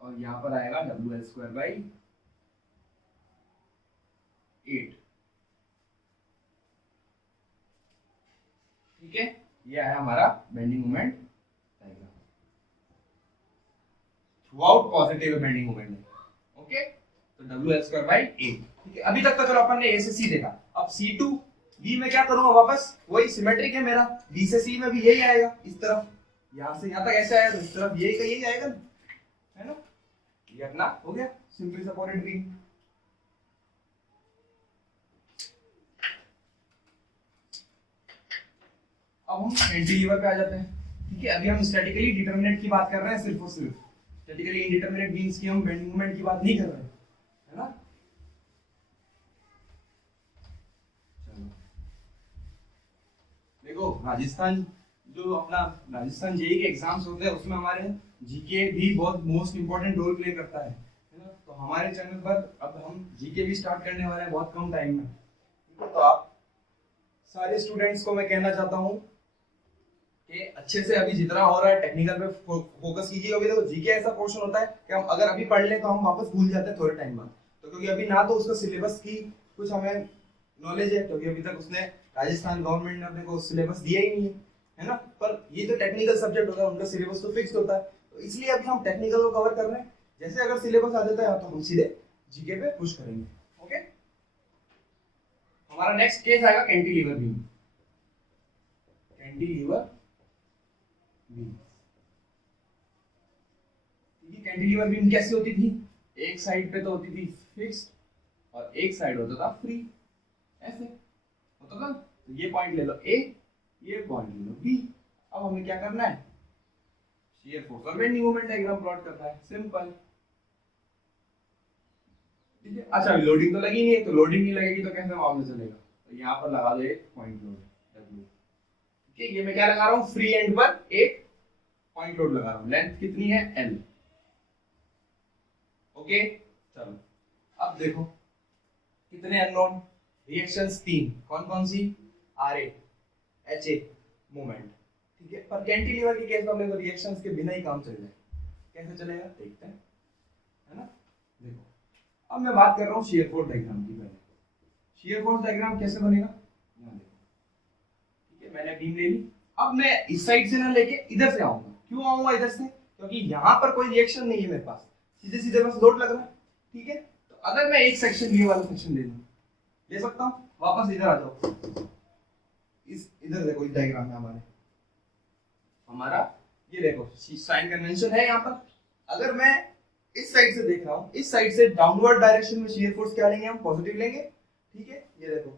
और यहां पर आएगा WL²/8, ठीक है। ये है हमारा bending moment diagram, throughout positive bending moment, okay. तो WL²/8, ठीक है। अभी तक तो चलो अपन ने A से C देखा, अब C to B में क्या करूंगा, वापस वही सिमेट्रिक है मेरा, B से C में भी यही आएगा, इस तरफ यहां से यहां तक ऐसे आएगा, तो इस तरफ यही का यही आएगा है ना। ये अपना हो गया सिंपली सपोर्टेड बीम। अब हम कैंटिलीवर पे आ जाते हैं, ठीक है। अभी हम स्टैटिकली डिटरमिनेट की बात कर रहे हैं, सिर्फ और सिर्फ स्टैटिकली इंडिटरमिनेट बीम्स की, हम बेंडिंग मोमेंट की बात नहीं कर रहे हैं, है ना। चलो देखो राजस्थान जो अपना राजस्थान जेईई के एग्जाम्स होते हैं उसमें हमारे जीके भी बहुत मोस्ट इंपॉर्टेंट रोल प्ले करता है ना। तो हमारे चैनल पर अब हम जीके भी स्टार्ट करने वाले हैं बहुत कम टाइम में, ठीक है। तो आप सारे स्टूडेंट्स को मैं कहना चाहता हूँ कि अच्छे से अभी जितना हो रहा है टेक्निकल पे फोकस कीजिए। अभी देखो जीके ऐसा पोर्शन होता है कि हम अगर अभी पढ़ लें तो हम वापस भूल जाते हैं थोड़े टाइम बाद, तो क्योंकि अभी ना तो उसका सिलेबस की कुछ हमें नॉलेज है, क्योंकि अभी तक उसने राजस्थान गवर्नमेंट ने अपने को सिलेबस दिया ही नहीं है ना। पर ये जो टेक्निकल सब्जेक्ट होता है उनका सिलेबस तो फिक्स्ड होता है, तो इसलिए अभी हम टेक्निकल को कवर कर रहे हैं। जैसे अगर सिलेबस आ जाता है तो हम सीधे जीके पे पुश करेंगे, ओके। हमारा नेक्स्ट केस आएगा cantilever beam. Cantilever beam, cantilever beam कैसी होती थी? एक साइड पे तो होती थी फिक्स्ड और एक साइड होता था फ्री, ऐसे होता था। तो ये पॉइंट ले लो ए, ये पॉइंट ले लो बी। अब हमें क्या करना है? शियर फोर्स और बेंडिंग मोमेंट डायग्राम प्लॉट करना है, सिंपल। ठीक है, अच्छा लोडिंग तो लगी नहीं है, तो लोडिंग नहीं लगेगी तो कैसे मामला चलेगा? तो यहाँ पर लगा दो एक पॉइंट लोड W। ठीक है, ये मैं क्या लगा रहा हूँ? फ्री एंड पर एक पॉइंट लोड लगा रहा हूँ। लेंथ कितनी है? L। ओके, चलो अब देखो कितने अननोन रिएक्शंस, 3। कौन कौन सी? RA, HA, moment. ठीक है, पर कैंटिलीवर की केस में अपने को रिएक्शंस के बिना ही काम चल जाए। कैसे चलेगा देखते हैं, है ना। देखो अब मैं बात कर रहा हूँ शियर फोर्स डायग्राम की। पहले शियर फोर्स डायग्राम कैसे बनेगा, यहाँ देखो। ठीक है, मैंने बीम ले ली। अब मैं इस साइड से ना लेके इधर से आऊंगा। क्यों आऊंगा इधर से? क्योंकि यहाँ पर कोई रिएक्शन नहीं है मेरे पास, सीधे सीधे बस लोड लग रहा है। ठीक है, तो अगर मैं एक सेक्शन, ये वाला सेक्शन ले लूं, ले सकता हूँ। वापस इधर आ जाओ, इस इधर देखो, इस डायग्राम में हमारा ये देखो साइन कन्वेंशन है यहाँ पर। अगर मैं इस साइड से देख रहा हूँ, इस साइड से डाउनवर्ड डायरेक्शन में शियर फोर्स क्या लेंगे हम? पॉजिटिव लेंगे। ठीक है, ये देखो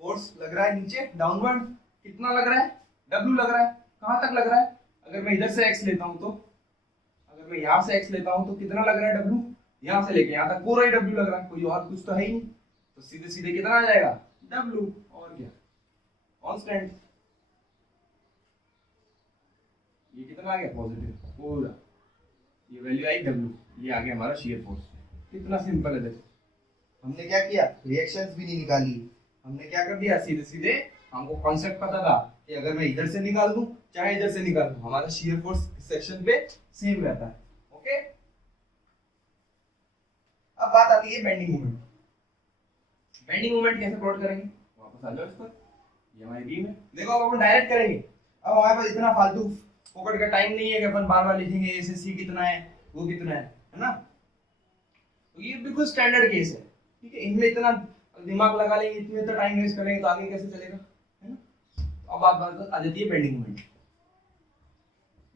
फोर्स लग रहा है नीचे डाउनवर्ड। कितना लग रहा है? W लग रहा है। कहां तक लग रहा है? अगर मैं इधर से x लेता हूं तो, अगर मैं यहां से x लेता हूं तो कितना लग रहा है W? यहां से लेके यहां तक पूरा ही W लग रहा है, कोई और कुछ तो है ही नहीं। तो सीधे सीधे कितना आ जाएगा? W। और क्या? कांस्टेंट। ये कितना आ गया? पॉजिटिव पूरा। ये वैल्यू आई W, ये आ गया हमारा शियर फोर्स। कितना सिंपल है। देखो हमने क्या किया? रिएक्शंस भी नहीं निकाली, हमने क्या कर दिया? सीधे सीधे हमको कॉन्सेप्ट पता था कि अगर मैं इधर से निकाल दूं चाहे इधर से निकाल दूं, हमारा शियर फोर्स सेक्शन पे सेम रहता है। ओके, अब बात आती है बेंडिंग मोमेंट। बेंडिंग मोमेंट कैसे प्लॉट करेंगे? वापस आ जाओ इस पर, ये हमारी बीम है। देखो अब अपन डायरेक्ट करेंगे। अब हमारे पास इतना फालतू फोकट का टाइम नहीं है कि अपन बार बार लिखेंगे ए से सी कितना है, वो कितना है ना। तो ये बिल्कुल स्टैंडर्ड केस है। ठीक है, इनमें इतना दिमाग लगा लेंगे, इतने इतना टाइम वेस्ट करेंगे तो आगे कैसे चलेगा, है ना। अब बात आ जाती है बेंडिंग मोमेंट।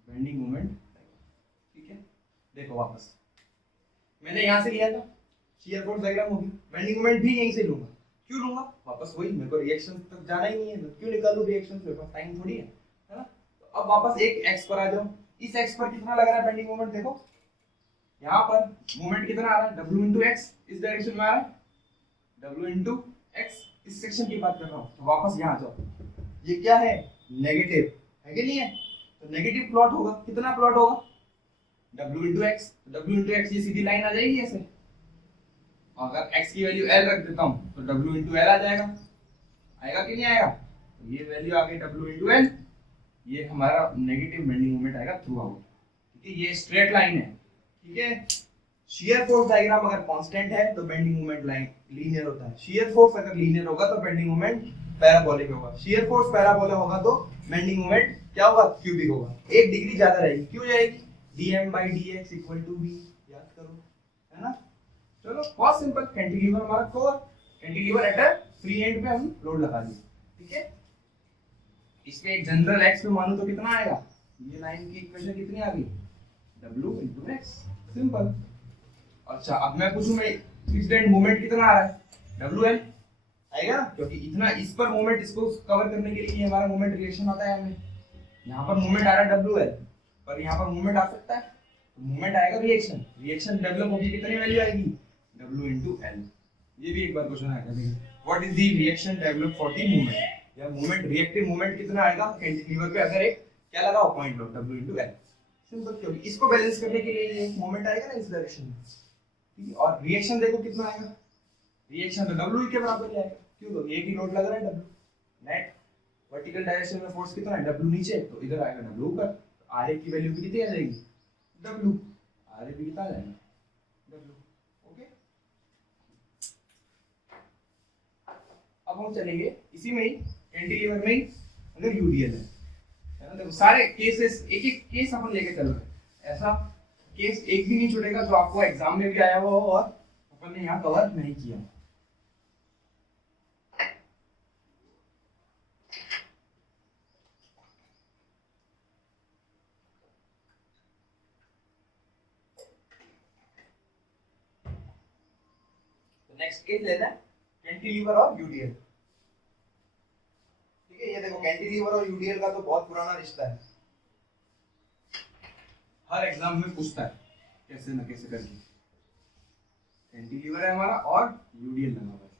बेंडिंग मोमेंट, ठीक है, देखो वापस मैंने यहां से लिया था, शियर फोर्स डायग्राम होगी। बेंडिंग मोमेंट भी यहीं से लूंगा। क्यों लूंगा? वापस वही, मेरे को रिएक्शन तक जाना ही नहीं है, मैं क्यों निकालूं रिएक्शन? मेरे पास टाइम थोड़ी है ना। तो अब वापस एक x पर आ जाओ। इस x पर कितना लग रहा है बेंडिंग मोमेंट? देखो यहाँ पर मोमेंट कितना आ रहा है? W into x, इस डायरेक्शन में आ रहा है W into x। इस सेक्शन की बात कर रहा हूँ। तो वापस यहाँ आ जाओ, ये क्या है? नेगेटिव है कि नहीं है? तो नेगेटिव प्लॉट होगा। कितना प्लॉट होगा? W into x। W into x ये सीधी लाइन आ जाएगी ऐसे। अगर x की वैल्यू L रख देता हूँ तो W into L आ जाएगा। आएगा कि नहीं आएगा? तो ये वैल्यू आ गई W into L। ये हमारा नेगेटिव बेंडिंग मोमेंट आएगा थ्रू आउट। ठीक है, ये स्ट्रेट लाइन है। ठीक है, शियर फोर्स डायग्राम अगर कांस्टेंट है तो बेंडिंग मोमेंट लाइन लीनियर होता है। शियर फोर्स अगर लीनियर होगा तो बेंडिंग मोमेंट पैराबोलिक होगा। शियर फोर्स पैराबोलिक होगा तो बेंडिंग मोमेंट क्या होगा? क्यूबिक होगा। 1 डिग्री ज्यादा रहेगी। क्यों जाएगी? dm/dx = v। याद करो, है ना। चलो बहुत सिंपल। कैंटिलीवर हमारा cover, cantilever at a free and पे हम लोड लगा दिए। ठीक है, इसमें एक जनरल x पे मानूं तो कितना आएगा? ये लाइन की इक्वेशन कितनी आ गई? W into x। सिंपल। अच्छा अब मैं पूछूं, मैं फिक्स्ड एंड मोमेंट कितना आ रहा है? WL आएगा ना, क्योंकि इतना इस पर मोमेंट, इसको कवर करने के लिए हमारा मोमेंट रिलेशन आता है। हमें यहाँ पर मोमेंट आ रहा है WL, पर यहाँ पर मोमेंट आ सकता है, तो मोमेंट आएगा रिएक्शन। रिएक्शन डेवलप होगी, कितनी वैल्यू आएगी? W into L। ये भी एक बार क्वेश्चन आएगा। देखिए what is the reaction develop for the moment, या मोमेंट, रिएक्टिव मोमेंट कितना आएगा कैंटिलीवर पे अगर एक क्या लगाओ पॉइंट लो W into L। सिंपल, क्योंकि इसको बैलेंस करने के लिए ये मोमेंट आएगा ना इस डायरेक्शन में। ठीक है, और रिएक्शन देखो कितना आएगा? रिएक्शन तो W के बराबर ही आएगा। क्यों? तो एक ही लोड लग रहा है W। नेट वर्टिकल डायरेक्शन में फोर्स कितना है? W नीचे, तो इधर आएगा W ऊपर। RA की वैल्यू भी कितनी आ जाएगी? W। RA भी कितना आ जाएगा? W। ओके, अब हम चलेंगे इसी में ही, कैंटिलीवर में ही। अगर UDL है ना, देखो सारे केसेस, एक एक केस अपन लेके चल रहे हैं। ऐसा केस एक भी नहीं छूटेगा जो आपको एग्जाम में भी आया हुआ हो और अपन ने यहाँ कवर नहीं किया। नेक्स्ट केस लेना है कैंटिलीवर और यूडीएल। ठीक है, ये देखो कैंटिलीवर और यूडीएल का तो बहुत पुराना रिश्ता है, हर एग्जाम में पूछता है कैसे ना कैसे करके। कैंटिलीवर है हमारा और यूडीएल लगा हुआ है,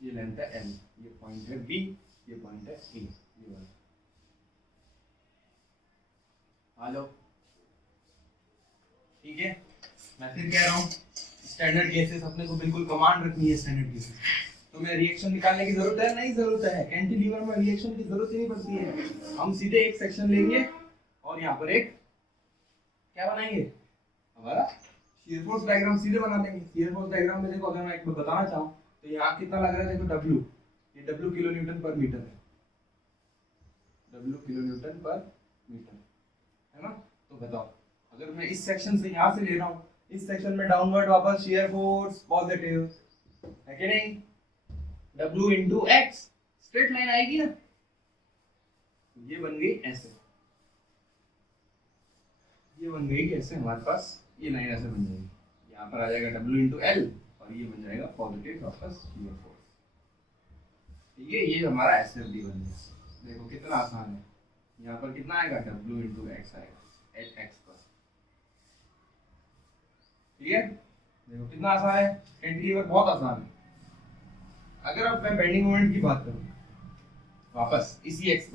ये लेंथ है एल, ये पॉइंट है बी, ये पॉइंट है ए, ये वाला। हेलो, ठीक है, मैं फिर कह रहा हूँ स्टैंडर्ड केसेस अपने को बिल्कुल कमांड रखनी है। स्टैंडर्ड केसेस तो मैं रिएक्शन निकालने की जरूरत है नहीं, जरूरत है कैंटिलीवर में रिएक्शन की जरूरत ही नहीं पड़ती है। हम सीधे एक सेक्शन लेंगे और यहाँ पर एक क्या बनाएंगे, हमारा शियर फोर्स डायग्राम सीधे बना देंगे। शियर फोर्स डायग्राम में देखो, अगर मैं एक बताना चाहूँ तो यहाँ कितना लग रहा है, देखो W, ये W किलो न्यूटन पर मीटर है, W किलो न्यूटन पर मीटर है ना। तो बताओ अगर मैं इस सेक्शन से यहाँ से ले रहा हूँ, इस सेक्शन में डाउनवर्ड वापस शियर फोर्स पॉजिटिव है कि नहीं, W into x, straight line आएगी ना, ये बन गई ऐसे, ये बन गई ऐसे, हमारे पास ये लाइन ऐसे बन जाएगी, यहाँ पर आ जाएगा W इंटू एल और ये बन जाएगा पॉजिटिव वापस शियर फोर्स। ठीक है, ये हमारा एसएफडी बन गया। देखो कितना आसान है, यहाँ पर कितना आएगा W इंटू एक्स आएगा, एच एक्स पर। ठीक है, देखो कितना आसान है, कैंटिलीवर बहुत आसान है। अगर अब मैं बेंडिंग मोमेंट की बात करूँ वापस इसी एक्स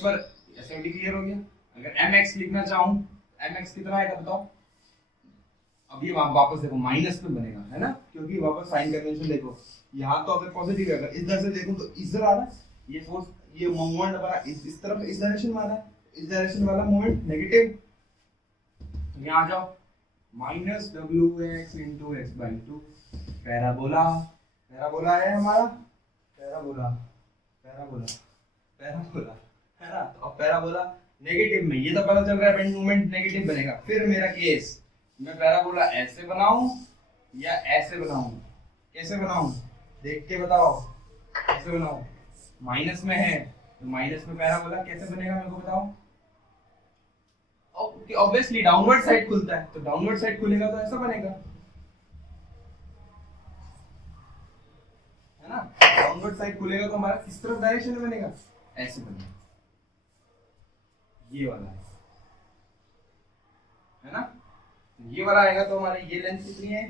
पर एसएफडी क्लियर हो गया। अगर mx लिखना चाहूँ, mx कितना आएगा बताओ, अब ये वापस देखो माइनस में बनेगा है ना, क्योंकि वापस साइन कन्वेंशन देखो, यहाँ तो अगर पॉजिटिव है, अगर इधर से देखूं तो इधर आ रहा है, ये फोर्स, ये मोमेंट हमारा इस तरफ इस डायरेक्शन में आ रहा है, इस डायरेक्शन वाला मोमेंट नेगेटिव, तो यहाँ आ जाओ minus wx into x by two. Parabola, parabola है हमारा, पैराबोला पैराबोला पैराबोला है ना। तो अब पैराबोला नेगेटिव में, ये तो पता चल रहा है बेंड मोमेंट नेगेटिव बनेगा। फिर मेरा केस, मैं पैराबोला ऐसे बनाऊं या ऐसे बनाऊं, कैसे बनाऊं देख के बताओ, कैसे बनाऊं, माइनस में है तो माइनस में पैराबोला कैसे बनेगा मेरे को बताओ। ऑब्वियसली डाउनवर्ड साइड खुलता है, तो डाउनवर्ड साइड खुलेगा तो ऐसा बनेगा है ना, डाउनवर्ड साइड खुलेगा तो हमारा किस तरफ डायरेक्शन में बनेगा, ऐसे बनेगा, ये वाला है ना। ये वाला आएगा तो हमारे ये लेंथ कितनी है,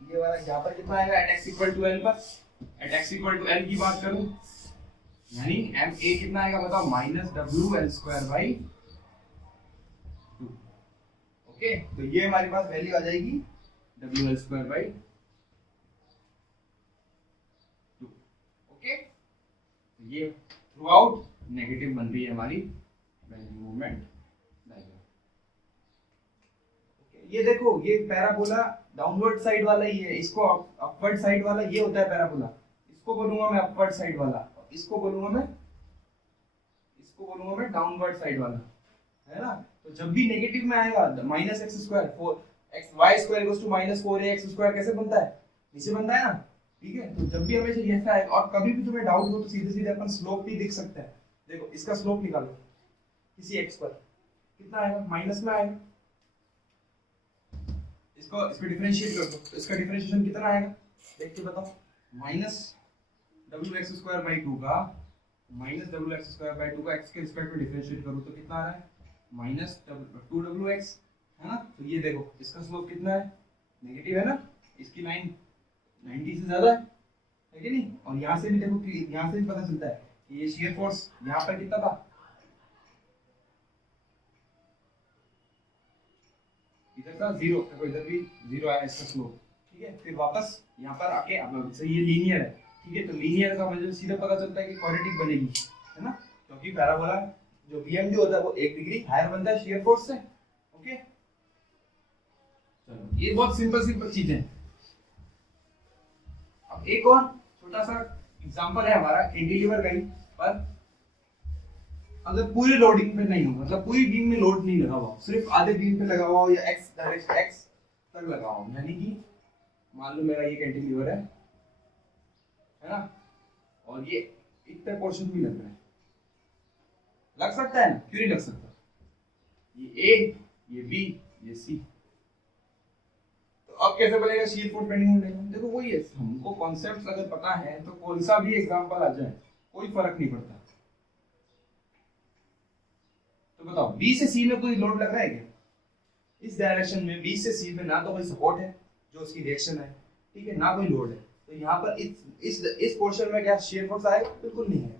ये वाला यहाँ पर कितना आएगा, at X equal to L पर, at X equal to L की बात करूं यानी एम ए कितना आएगा बताओ, minus W L square by two. Okay, तो ये हमारे पास वैल्यू आ जाएगी W L square by two. Okay, ये थ्रू आउट नेगेटिव बन रही है हमारी बेंडिंग मोमेंट। ये देखो, ये पैराबोला डाउनवर्ड साइड वाला ही है, इसको अपवर्ड साइड वाला ये होता है पैराबोला, इसको बोलूंगा मैं अपवर्ड साइड वाला, इसको बोलूंगा मैं डाउनवर्ड साइड वाला है ना। तो जब भी नेगेटिव में आएगा minus X square, four X Y square equals to minus four A X square कैसे बनता है, नीचे बनता है ना। ठीक है, तो जब भी हमेशा ये ऐसा आएगा, और कभी भी तुम्हें डाउट हो तो सीधे सीधे अपन स्लोप भी दिख सकता है। देखो इसका स्लोप निकालो किसी एक्स पर, कितना आएगा, माइनस में आएगा, इसको डिफरेंशिएट कर दो तो इसका डिफरेंशिएशन कितना आएगा देख के बताओ, minus W X square by two का, minus W X square by two का एक्स के रिस्पेक्ट में डिफरेंशिएट करो तो कितना आ रहा है, माइनस टू डब्ल्यू एक्स है ना। तो ये देखो इसका स्लोप कितना है, नेगेटिव है ना, इसकी लाइन 90 से ज्यादा है कि नहीं। और यहाँ से भी देखो, यहाँ से भी पता चलता है कि ये शियर फोर्स यहाँ पर कितना था, इधर था जीरो, देखो इधर भी जीरो आया इसका स्लोप। ठीक है, फिर वापस यहाँ पर आके अब ये लीनियर है। ठीक है, तो लीनियर का मतलब सीधा पता चलता है कि क्वाड्रेटिक बनेगी है ना, क्योंकि पैराबोला जो बीएमडी होता है वो 1 डिग्री हायर बनता है शियर फोर्स से। ओके, चलो ये बहुत सिंपल चीजें। अब एक और छोटा सा एग्जांपल है हमारा कैंटिलीवर का ही, पर अगर पूरी लोडिंग पे नहीं हो, मतलब पूरी बीम में लोड नहीं लगा हुआ, सिर्फ आधे बीम पे लगा हुआ हो या एक्स डायरेक्शन एक्स तक लगा हुआ, यानी कि मान लो मेरा ये कैंटिलीवर है ना, और ये इतना पोर्शन भी लग रहा है, लग सकता है ना, क्यों नहीं लग सकता, ये ए, ये बी, ये सी। तो अब कैसे बनेगा shear force bending moment diagram? देखो वही है, हमको कॉन्सेप्ट्स अगर पता है तो कौन सा भी एग्जांपल आ जाए कोई फर्क नहीं पड़ता। तो बताओ बी से सी में कोई लोड लग रहा है क्या? इस डायरेक्शन में बी से सी में ना तो कोई सपोर्ट है जो उसकी रिएक्शन है, ठीक है, ना कोई लोड है, तो यहाँ पर इस पोर्शन में क्या शियर फोर्स आएगा? बिल्कुल नहीं है।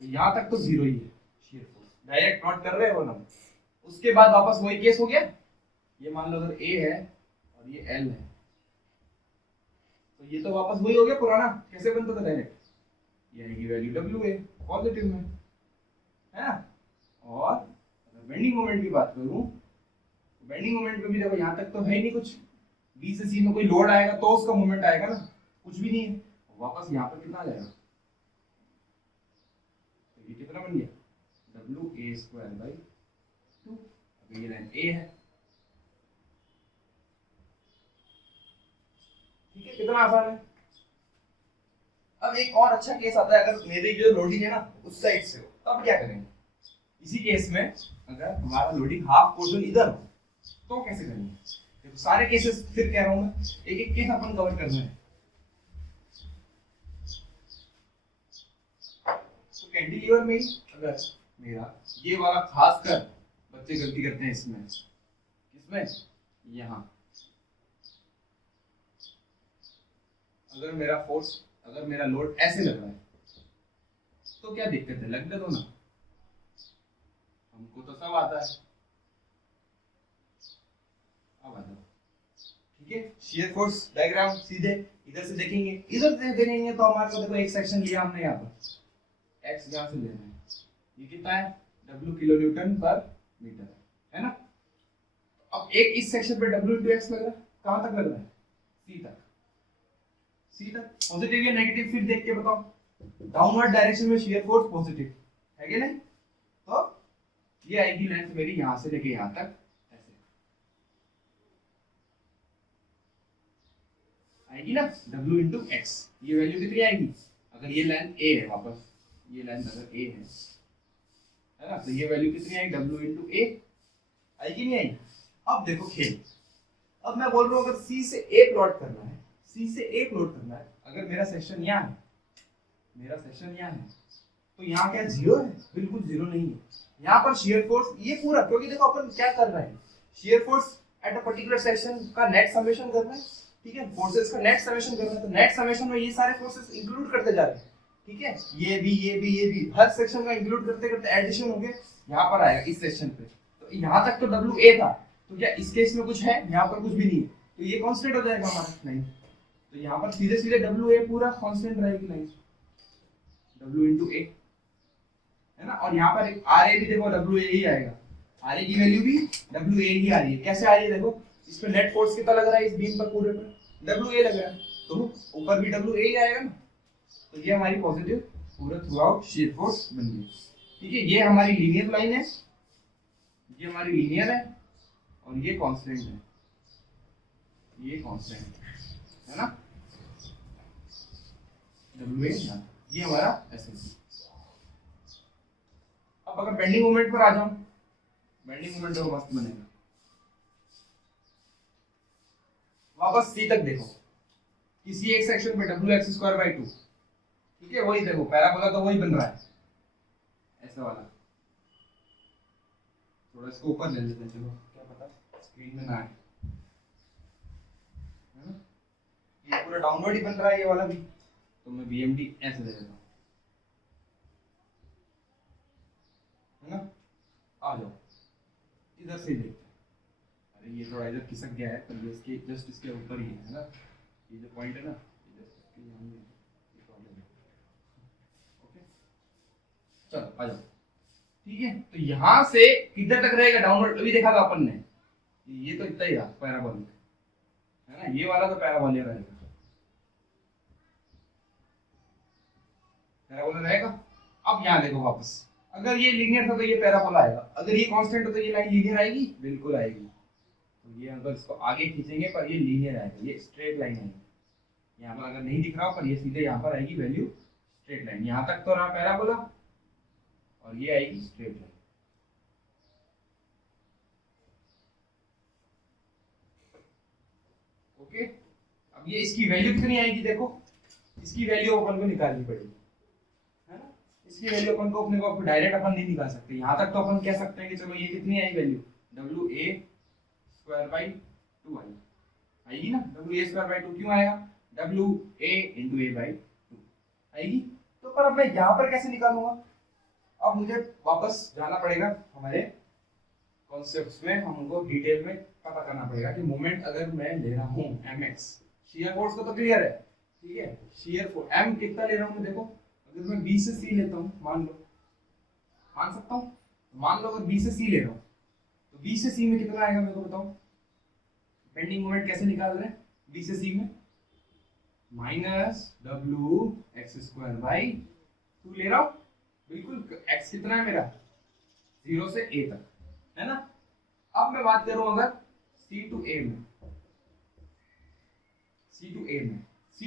तो यहाँ तक तो जीरो ही है शियर फोर्स, डायरेक्ट प्लॉट कर रहे हो ना। उसके बाद वापस वही केस हो गया, ये मान लो अगर ए है और ये एल है, तो ये तो वापस वही हो गया पुराना, कैसे बनता था डायरेक्ट, ये आएगी वैल्यू डब्ल्यू ए पॉजिटिव में, है ना। और अगर बेंडिंग मोमेंट की बात करूं, बेंडिंग मोमेंट पे भी देखो यहाँ तक तो है ही नहीं कुछ, बी से सी में कोई लोड आएगा तो उसका मोमेंट आएगा ना, कुछ भी नहीं है, वापस यहाँ पर कितना आ जाएगा, तो ये कितना बन गया डब्ल्यू ए स्क्वायर बाई 2। अब ये लाइन ए है, ठीक है, कितना आसान है। अब एक और अच्छा केस आता है, अगर मेरी जो लोडिंग है ना उस साइड से हो, तब क्या करेंगे? इसी केस में अगर हमारा लोडिंग हाफ पोर्शन इधर हो तो कैसे करेंगे? देखो सारे केसेस फिर कह रहा हूं मैं, एक एक केस अपन कवर करना है। तो कैंटिलीवर में अगर मेरा ये वाला, खासकर बच्चे गलती करते हैं इसमें, किसमें, यहाँ, अगर मेरा फोर्स, अगर मेरा लोड ऐसे लग रहा है तो क्या दिक्कत है, लगने दो ना, हमको तो सब आता है। अब आ जाओ, ठीक है, शियर फोर्स डायग्राम सीधे इधर से देखेंगे, इधर से देखेंगे तो हमारे को देखो एक सेक्शन लिया हमने यहाँ पर, एक्स यहाँ से लेना है, ये कितना है डब्ल्यू किलो न्यूटन पर मीटर, है ना। अब एक इस सेक्शन पे डब्ल्यू इंटू एक्स लग रहा है, कहाँ तक लग रहा है, सी तक, सी तक। पॉजिटिव या नेगेटिव फिर देख के बताओ, डाउनवर्ड डायरेक्शन में शियर फोर्स पॉजिटिव है कि नहीं, तो ये आएगी लेंथ मेरी यहां से लेके यहां तक, ऐसे आएगी ना w इंटू एक्स, ये वैल्यू कितनी आएगी, अगर ये लेंथ a है, वापस ये लेंथ अगर a है ना, तो ये वैल्यू कितनी आएगी w इंटू a, आएगी नहीं आएगी। अब देखो खेल, अब मैं बोल रहा हूं अगर c से a प्लॉट करना है, c से a प्लॉट करना है, अगर मेरा सेक्शन यहाँ है, मेरा सेक्शन यहाँ है, तो यहाँ क्या जीरो है? बिल्कुल जीरो नहीं है। यहाँ पर शियर फोर्स ये पूरा, क्योंकि देखो अपन क्या कर रहे हैं, shear force at a particular section का नेट समेशन कर रहे हैं, ठीक है, फोर्सेस का नेट समेशन कर रहे हैं, तो नेट समेशन में ये सारे फोर्सेस इंक्लूड करते जा रहे हैं, ठीक है, ये भी ये भी ये भी, हर सेक्शन का इंक्लूड करते करते एडिशन हो गया, यहाँ पर आएगा इस सेक्शन पे, तो यहाँ तक तो डब्ल्यू ए था, तो क्या इस केस में कुछ है? यहाँ पर कुछ भी नहीं है, तो ये कांस्टेंट हो जाएगा हमारा, नहीं, तो यहाँ पर सीधे सीधे डब्ल्यू ए पूरा कांस्टेंट रहेगी, नहीं, डब्ल्यू इंटू ए, है ना। और यहाँ पर आर ए भी देखो डब्ल्यू ए ही आएगा, आर ए की वैल्यू भी डब्ल्यू ए ही आ रही है, कैसे आ रही है देखो, इस पे नेट फोर्स कितना लग रहा है, इस बीम पर पूरे पर डब्ल्यू ए लग रहा है, तो ऊपर भी डब्ल्यू ए ही आएगा ना, तो ये हमारी पॉजिटिव पूरा थ्रू आउट शियर फोर्स बन गई, ठीक है। ये हमारी लीनियर लाइन है, ये हमारी लीनियर है, और ये कांस्टेंट है, ये कांस्टेंट है ना, डब्ल्यू ए, ये हमारा एसएस। अब अगर बेंडिंग मोमेंट पर आ जाऊं, बेंडिंग मोमेंट तो मस्त बनेगा, वापस सी तक देखो, किसी एक सेक्शन पे डब्ल्यू एक्स स्क्वायर बाई 2, ठीक है, वही देखो पैराबोला तो वही बन रहा है, ऐसा वाला, थोड़ा इसको ऊपर ले लेते हैं, चलो क्या पता स्क्रीन में ना आए, है ना, ये पूरा डाउनवर्ड ही बन रहा है ये वाला भी, तो मैं बीएमडी ऐसे दे देता हूँ, है ना। आ जाओ इधर से देखते हैं, अरे ये थोड़ा इधर खिसक गया है, पर ये इसके जस्ट इसके ऊपर ही है ना, ये जो पॉइंट है ना, ये जस्ट इसके यहाँ ही है, ये प्रॉब्लम है, ओके, चलो आ जाओ, ठीक है। तो यहाँ से किधर तक रहेगा डाउनवर्ड, अभी देखा था अपन ने, ये तो इतना ही रहा पैराबोलिक, है ना, ये वाला तो पैराबोलिक रहेगा, पैराबोला रहेगा। अब यहाँ देखो वापस, अगर ये लीनियर था तो ये पैराबोला आएगा, अगर ये कांस्टेंट हो तो ये लाइन लीनियर आएगी, बिल्कुल आएगी, तो ये अगर इसको आगे खींचेंगे पर ये लीनियर आएगा, ये स्ट्रेट लाइन आएगी, यहाँ पर अगर नहीं दिख रहा हो पर ये सीधे यहाँ पर आएगी वैल्यू स्ट्रेट लाइन, यहाँ तक तो रहा पैराबोला, और ये आएगी स्ट्रेट लाइन, ओके, अब ये इसकी वैल्यू कितनी आएगी, देखो इसकी वैल्यू अपन को निकालनी पड़ेगी, है ना। इसकी वैल्यू अपन को अपने को डायरेक्ट अपन नहीं निकाल सकते, यहाँ तक तो अपन कह सकते हैं कि चलो ये कितनी आई value, W A square by 2 आएगी ना। डब्ल्यू ए स्क्वायर बाई 2 क्यों आएगा, W A into A by 2 आएगी। तो पर अब मैं यहाँ पर कैसे निकालूंगा, अब मुझे वापस जाना पड़ेगा हमारे कॉन्सेप्ट्स में, हमको डिटेल में पता करना पड़ेगा कि मोमेंट अगर मैं ले रहा हूँ mx, शियर फोर्स को तो क्लियर है, ठीक है, शियर फोर्स m कितना ले रहा हूँ मैं, देखो अगर मैं b से c लेता हूँ, मान सकता हूँ, मान लो अगर b से c ले रहा हूँ तो b से c में कितना आएगा मेरे को बताओ। बेंडिंग मोमेंट कैसे निकाल रहे हैं, b से c में minus W X square by 2 ले रहा हूँ, बिल्कुल x कितना है मेरा 0 से a तक, है ना। अब मैं बात करूं अगर C टू A में, C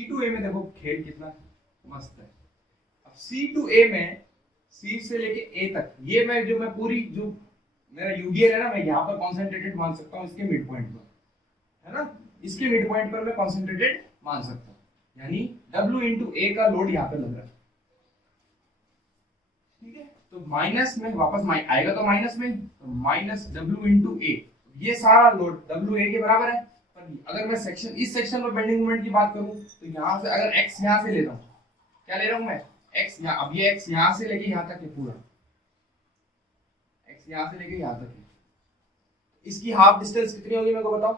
टू A में देखो खेल कितना मस्त है। अब C टू A में C से लेके A तक, ये मैं पूरी जो मेरा यूडीएल है ना, मैं यहाँ पर कॉन्सेंट्रेटेड मान सकता हूँ इसके मिड पॉइंट पर, है ना, इसके मिड पॉइंट पर मैं कॉन्सेंट्रेटेड मान सकता हूँ, यानी W इंटू A का लोड यहाँ पे लग रहा है, ठीक है। तो माइनस में वापस आएगा तो माइनस में, तो माइनस डब्ल्यू इंटू ए, ये सारा लोड डब्ल्यू ए के बराबर है। पर अगर मैं इस सेक्शन में बेंडिंग मोमेंट की बात करूं तो यहाँ से अगर x यहाँ से ले रहा हूँ, क्या ले रहा हूँ मैं x यहाँ, अब ये x यहाँ से लेके यहाँ तक है, पूरा x यहाँ से लेके यहाँ तक है, इसकी हाफ डिस्टेंस कितनी होगी मेरे को बताओ,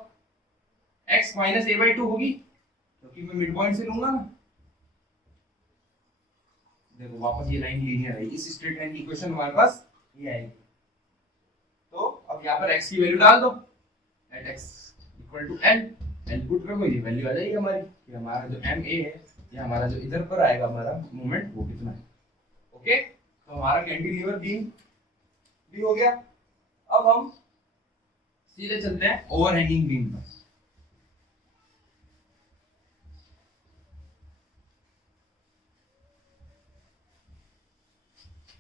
x माइनस ए बाई 2 होगी, क्योंकि मैं मिड पॉइंट से लूंगा ना। देखो वापस ये लाइन लीनियर है, इस स्ट्रेट लाइन की इक्वेशन हमारे पास ये आएगी। तो अब यहाँ पर x की वैल्यू डाल दो, at x equal to l, l put करो, ये वैल्यू आ जाएगी हमारी, ये हमारा जो ma है, ये हमारा जो इधर पर आएगा हमारा मोमेंट वो कितना है। ओके, तो हमारा कैंटिलीवर बीम भी हो गया। अब हम सीधे चलते हैं ओवरहैंगिंग बीम पर।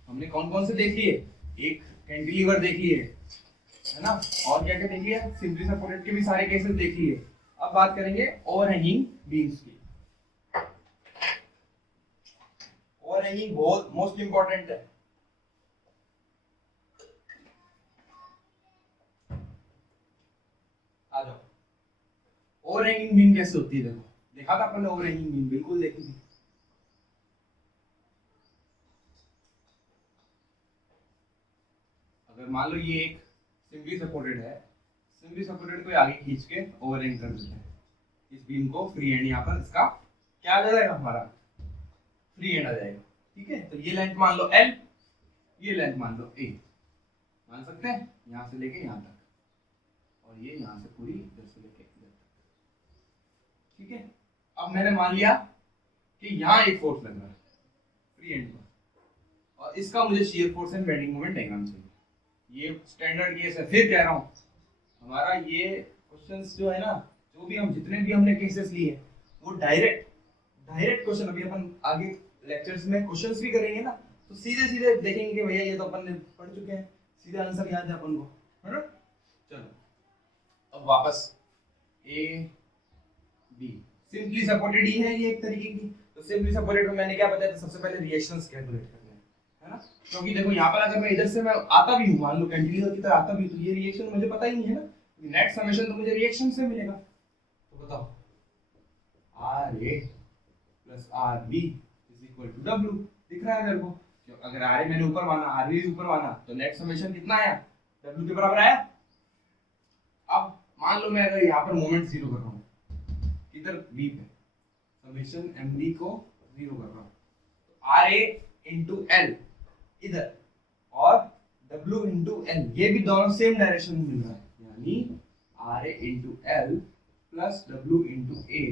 हमने कौन कौन से देख लिए, एक कैंटिलीवर देख लिए, है ना, और क्या क्या देख लिया, सिंपली सपोर्टेड के भी सारे केसेस देख लिए। अब बात करेंगे ओवरहैंगिंग बीम्स की। ओवरहैंगिंग बहुत मोस्ट इंपॉर्टेंट है। आ जाओ, ओवरहैंगिंग बीम कैसे होती है, देखो देखा था अपन ने ओवरहैंगिंग बीम, बिल्कुल देखी थी। अगर मान लो ये एक सिंपली सपोर्टेड है, सिंपली सपोर्टेड को आगे खींच के ओवरहैंग कर देते हैं, इस बीम को फ्री हैंड, यहाँ पर इसका क्या आ जाएगा, हमारा फ्री हैंड आ जाएगा, ठीक है। तो ये लेंथ मान लो L, ये लेंथ मान लो A, मान सकते हैं, यहाँ से लेके यहाँ तक, और ये यहाँ से पूरी इधर से लेके इधर तक, ठीक है। अब मैंने मान लिया कि यहाँ एक फोर्स लग रहा है फ्री हैंड पर, और इसका मुझे shear force and bending moment diagram चाहिए। ये स्टैंडर्ड केस है, फिर कह रहा हूँ हमारा ये क्वेश्चंस जो है ना, जो भी हम जितने भी हमने केसेस लिए वो डायरेक्ट क्वेश्चन, अभी अपन आगे लेक्चर्स में क्वेश्चंस भी करेंगे ना, तो सीधे सीधे देखेंगे कि भैया ये तो अपन ने पढ़ चुके हैं, सीधे आंसर याद है अपन को, है ना। चलो अब वापस ए बी, सिंपली सपोर्टेड ही है ये एक तरीके की। तो सिंपली सपोर्टेड में मैंने क्या बताया था, सबसे पहले रिएक्शंस कैलकुलेट करने हैं, है ना, क्योंकि देखो यहाँ पर अगर मैं इधर से मैं आता भी हूँ, मान लो कैंटिलीवर की तरह आता भी, तो ये रिएक्शन मुझे पता ही नहीं है ना, नेट समेशन तो मुझे रिएक्शन से मिलेगा। तो बताओ R A plus R B is equal to W, दिख रहा है मेरे को, अगर आर ए मैंने ऊपर माना, आर बी ऊपर माना, तो नेट समेशन कितना आया, डब्ल्यू के बराबर आया। अब मान लो मैं अगर यहाँ पर मोमेंट जीरो कर रहा हूँ, इधर बी पे समेशन एम डी को जीरो कर रहा हूँ, तो आर ए इंटू एल इधर, और W इंटू एल, ये भी दोनों सेम डायरेक्शन में मिल रहा है, यानी R A into L plus W into A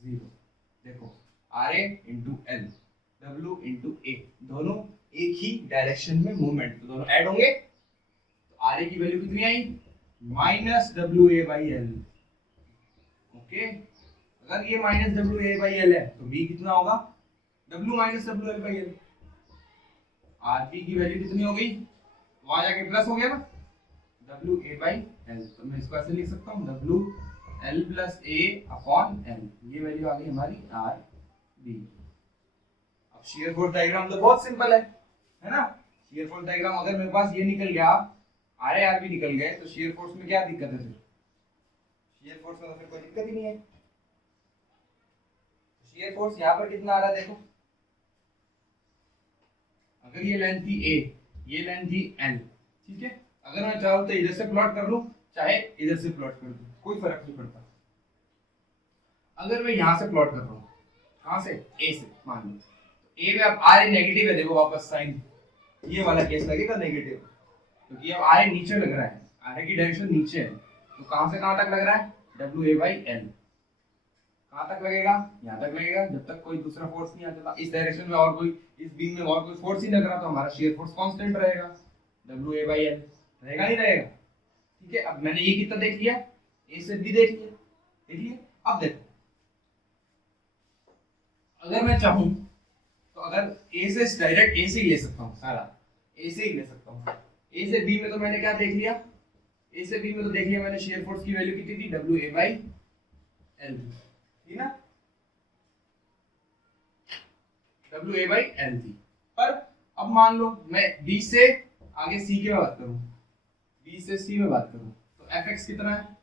zero. देखो R A into L, W into A, दोनों एक ही डायरेक्शन में मूवमेंट, तो दोनों ऐड होंगे, तो आर ए की वैल्यू कितनी आई, minus W A by L. Okay, अगर ये minus W A by L है तो बी कितना होगा, W minus W L by L. R P की वैल्यू कितनी हो गई, वहां जाके प्लस हो गया ना, डब्ल्यू ए बाई एल, तो मैं इसको ऐसे लिख सकता हूँ, डब्ल्यू L प्लस ए अपॉन एल, ये वैल्यू आ गई हमारी आर बी। अब शियर फोर्स डायग्राम तो बहुत सिंपल है ना। शियर फोर्स डायग्राम अगर मेरे पास ये निकल गया, आर ए आर बी निकल गए, तो शियर फोर्स में क्या दिक्कत है फिर? शियर फोर्स में तो फिर कोई दिक्कत ही नहीं है। शियर फोर्स यहाँ पर कितना आ रहा है देखो, अगर ये लेंथ थी ए, ये लेंथ थी एल, ठीक है। अगर मैं चाहूँ तो इधर से प्लॉट कर लूं, चाहे इधर से प्लॉट कर दूं, कोई फर्क नहीं पड़ता। अगर मैं यहाँ से प्लॉट कर रहा हूँ, कहाँ से? ए से, मान लो तो ए में अब आर ए नेगेटिव है, देखो वापस साइन, ये वाला केस लगेगा नेगेटिव, क्योंकि अब आर ए नीचे लग रहा है, आर ए की डायरेक्शन नीचे है, तो कहाँ से कहाँ तक लग रहा है? W A by L. कहाँ तक लगेगा? यहाँ तक लगेगा, जब तक कोई दूसरा फोर्स नहीं आ जाता इस डायरेक्शन में, और कोई इस बीम में और कोई फोर्स ही लग रहा, तो हमारा शियर फोर्स कांस्टेंट रहेगा, डब्ल्यू ए बाई एल रहेगा, नहीं रहेगा? ठीक है। अब मैंने ये कितना देख लिया, ए से बी देख लिया, देखिए। अब देखो, अगर मैं चाहूं तो अगर ए से डायरेक्ट ए से ही ले सकता हूँ, सारा ए से ही ले सकता हूँ। ए से बी में तो मैंने क्या देख लिया, ए से बी में तो देख लिया मैंने शियर फोर्स की वैल्यू कितनी थी, डब्ल्यू ए बाई एल थी ना, डब्ल्यू ए बाई एल थी। पर अब मान लो मैं बी से आगे सी की बात करूं, बी से सी में बात करूं, तो एफ एक्स कितना है?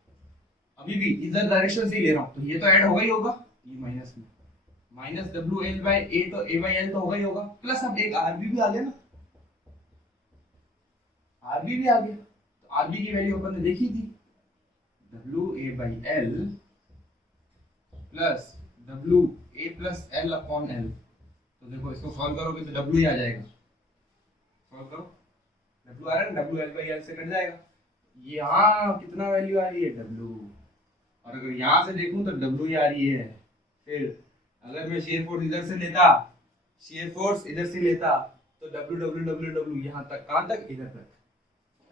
अभी भी इधर डायरेक्शन से ही ले रहा हूं, तो ये तो ऐड होगा ही होगा, ये माइनस में माइनस डब्ल्यू एल बाई ए, तो ए बाई एल तो होगा ही होगा, प्लस अब एक आरबी भी आ गया ना, आरबी भी आ गया। तो आरबी की वैल्यू अपन ने देखी थी, W A by L plus W A plus L upon L. तो देखो इसको सॉल्व करोगे तो डब्ल्यू ही आ जाएगा, सॉल्व करो, डब्ल्यू आ रहा है, डब्ल्यू एल बाई एल से कट जाएगा। यहाँ कितना वैल्यू आ रही है? डब्ल्यू। और अगर यहाँ से देखूं तो डब्ल्यू ही आ रही है। फिर अगर मैं शेयर फोर्स इधर से लेता, शेयर फोर्स इधर से लेता, तो डब्ल्यू डब्ल्यू डब्ल्यू डब्ल्यू यहाँ तक, कहाँ तक? इधर तक,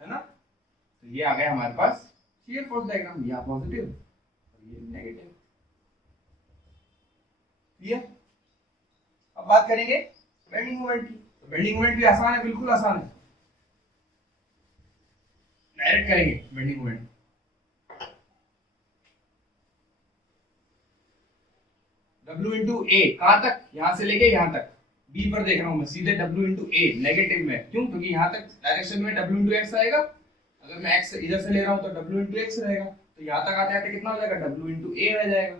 है ना। तो ये आ गया हमारे पास शेयर फोर्स डायग्राम, ये पॉजिटिव और ये नेगेटिव। क्लियर? अब बात करेंगे बेंडिंग मोमेंट की। तो बेंडिंग मोमेंट भी आसान है, बिल्कुल आसान है, डायरेक्ट करेंगे बेंडिंग मोमेंट। W इंटू ए, कहां तक? यहां से लेके यहां तक, B पर देख रहा हूं मैं, सीधे W इंटू ए नेगेटिव में, क्यों? क्योंकि यहां तक डायरेक्शन में W इंटू एक्स आएगा, अगर मैं x इधर से ले रहा हूं तो W इंटू एक्स रहेगा, तो यहां तक आते आते कितना हो जाएगा? W इंटू ए रह जाएगा,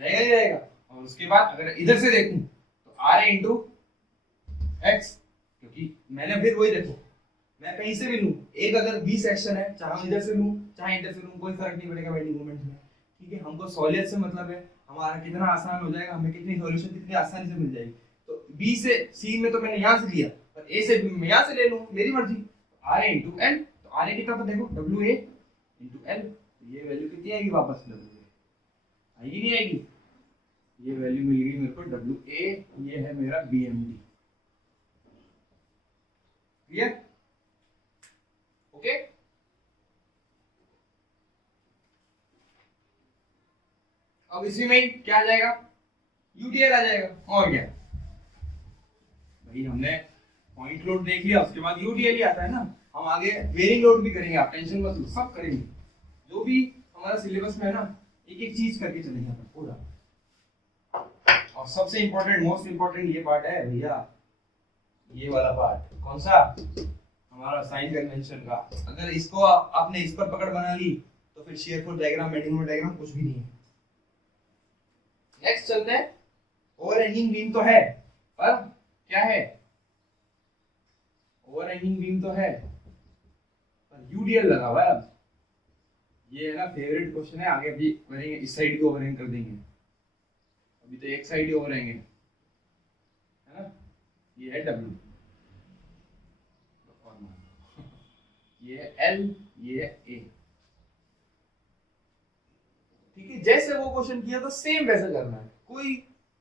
रहेगा ही रहेगा। और उसके बाद अगर इधर से देखूं तो R ए इंटू एक्स, क्योंकि मैंने फिर वही, देखो मैं कहीं से भी लूं, एक अगर B सेक्शन है, चाहे इधर से लूं चाहे इधर से लूं, कोई फर्क नहीं पड़ेगा बेंडिंग मोमेंट में, ठीक है। हमको सॉलिड से मतलब है, हमारा कितना आसान हो जाएगा, हमें कितनी सॉल्यूशन कितनी आसानी से मिल जाएगी। तो बी से सी में तो मैंने यहाँ से लिया, और ए से बी में यहाँ से ले लूँ, मेरी मर्जी। आर ए इंटू एल, तो आर ए कितना था देखो, डब्ल्यू ए इंटू एल, तो ये वैल्यू कितनी आएगी वापस? डब्ल्यू ए आएगी, नहीं आएगी? ये वैल्यू मिल गई मेरे को डब्ल्यू ए, ये है मेरा B M D. Clear? Okay. अब इसी में क्या आ जाएगा? यूडीएल आ जाएगा, और क्या भाई, हमने पॉइंट लोड देख लिया, उसके बाद यूडीएल ही आता है ना। हम आगे वेरिंग लोड भी करेंगे, आप टेंशन मत लो, सब करेंगे, जो भी हमारा सिलेबस में है ना, एक एक चीज करके चलेंगे अपन पूरा। और सबसे इंपॉर्टेंट, मोस्ट इंपॉर्टेंट ये पार्ट है भैया, ये वाला पार्ट। कौन सा? हमारा साइन कन्वेंशन का। अगर इसको आपने इस पर पकड़ बना ली तो फिर shear force diagram, bending moment diagram कुछ भी नहीं है। नेक्स्ट चलते हैं। ओवरहैंगिंग बीम तो है, पर क्या है? ओवरहैंगिंग बीम तो है, पर यूडीएल लगा हुआ है। अब ये है ना फेवरेट क्वेश्चन है, आगे भी करेंगे, इस साइड भी ओवरहैंग कर देंगे, अभी तो एक साइड ही ओवरहैंग है ना। ये है डब्ल्यू, ये है एल, ये है ए, ठीक है। जैसे वो क्वेश्चन किया था सेम वैसे करना है, कोई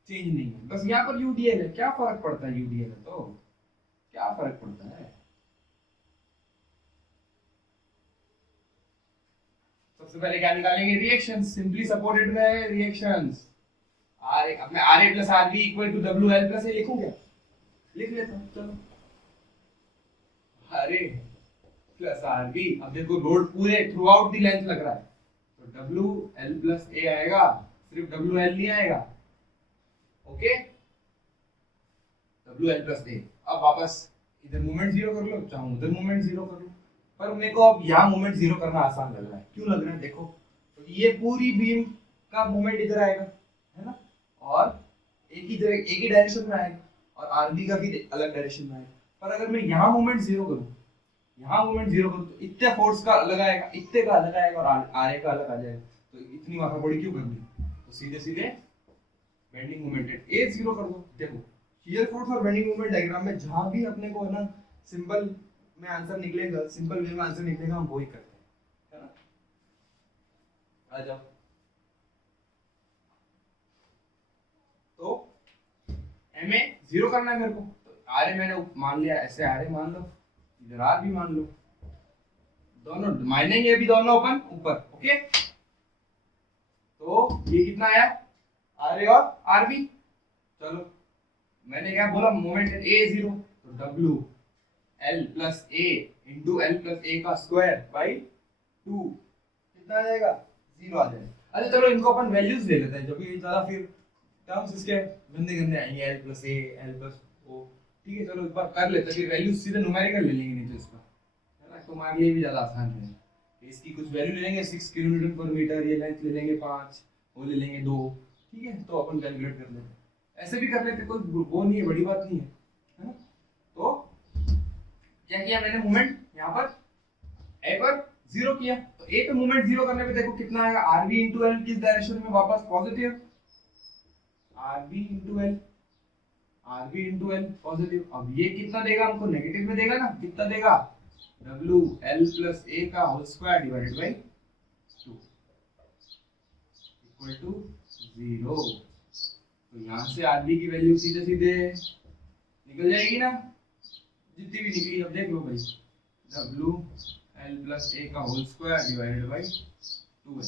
चेंज नहीं है, बस यहाँ पर यूडीएल है, क्या फर्क पड़ता है? यूडीएल है तो क्या फर्क पड़ता है? सबसे पहले क्या निकालेंगे? रिएक्शंस। सिंपली सपोर्टेड में है रिएक्शंस। अब मैं R A plus R B equal to W L plus A लिखूं क्या? लिख लेता हूं, चलो। R A plus R B, अब देखो लोड पूरे थ्रू आउट दी लेंथ लग रहा है, तो डब्ल्यू एल प्लस ए आएगा, सिर्फ डब्ल्यू एल नहीं आएगा, ओके, डब्ल्यू एल प्लस ए। अब वापस इधर मोमेंट जीरो कर लो, चाहूँ उधर मोमेंट जीरो कर लो, पर मेरे को अब यहाँ मोमेंट जीरो करना आसान लग रहा है। क्यों लग रहा है? देखो, तो ये पूरी बीम का मोमेंट इधर आएगा, है ना, और एक ही डायरेक्शन में आएगा, और आरबी का भी अलग डायरेक्शन में आएगा। पर अगर मैं यहाँ मोमेंट जीरो करूँ, तो इतने फोर्स का अलग आएगा, इतने का अलग आएगा, और आर ए का अलग आ जाएगा। तो इतनी माथापड़ी क्यों करनी? तो सीधे सीधे बेंडिंग मोमेंट ए जीरो कर दो। देखो, शियर फोर्स और बेंडिंग मोमेंट डायग्राम में जहां भी अपने को है ना सिंपल में आंसर निकलेगा, सिंपल वे में आंसर निकलेगा, हम वही करते हैं, है ना। आ जाओ, तो एम ए जीरो करना है मेरे को, तो आर ए मैंने मान लिया, ऐसे आर ए मान लो, इधर आर भी मान लो, दोनों मानेंगे भी दोनों अपन ऊपर, ओके। तो ये कितना आया? आर ए और आर बी। चलो, मैंने क्या बोला? मोमेंट ए जीरो, तो W L plus A into L plus A का स्क्वायर बाई 2 कितना आ जाएगा? जीरो आ जाएगा। अच्छा चलो, इनको अपन वैल्यूज ले लेते हैं, जो कि ज्यादा फिर टर्म्स इसके गंदे गंदे आएंगे, एल प्लस ए, एल प्लस ओ, ठीक है। चलो एक बार कर लेते हैं, फिर वैल्यूज सीधे न्यूमेरिकल ले लेंगे, नहीं तो इसका, है ना, तुम्हारे लिए भी ज्यादा आसान है। इसकी कुछ वैल्यू ले लेंगे, 6 किलोन्यूटन पर मीटर, ये लेंथ ले लेंगे 5, वो ले लेंगे 2, ठीक है। तो अपन कैलकुलेट कर लेते हैं, ऐसे भी कर लेते, कोई वो नहीं है, बड़ी बात नहीं है ना। तो क्या किया मैंने? मोमेंट यहाँ पर ए पर जीरो किया, तो ए पे मोमेंट जीरो करने पे देखो कितना आएगा? आरबी इंटू एल किस डायरेक्शन में? वापस positive, RB into L, RB into L positive. अब ये कितना देगा हमको? नेगेटिव में देगा ना, कितना देगा? डब्ल्यू एल प्लस ए का whole square divided by 2 equal to 0। तो यहाँ से आरबी की वैल्यू सीधे सीधे निकल जाएगी ना, जितनी भी निकली। अब देख लो भाई, डब्ल्यू एल प्लस ए का होल स्क्वायर डिवाइडेड बाई 2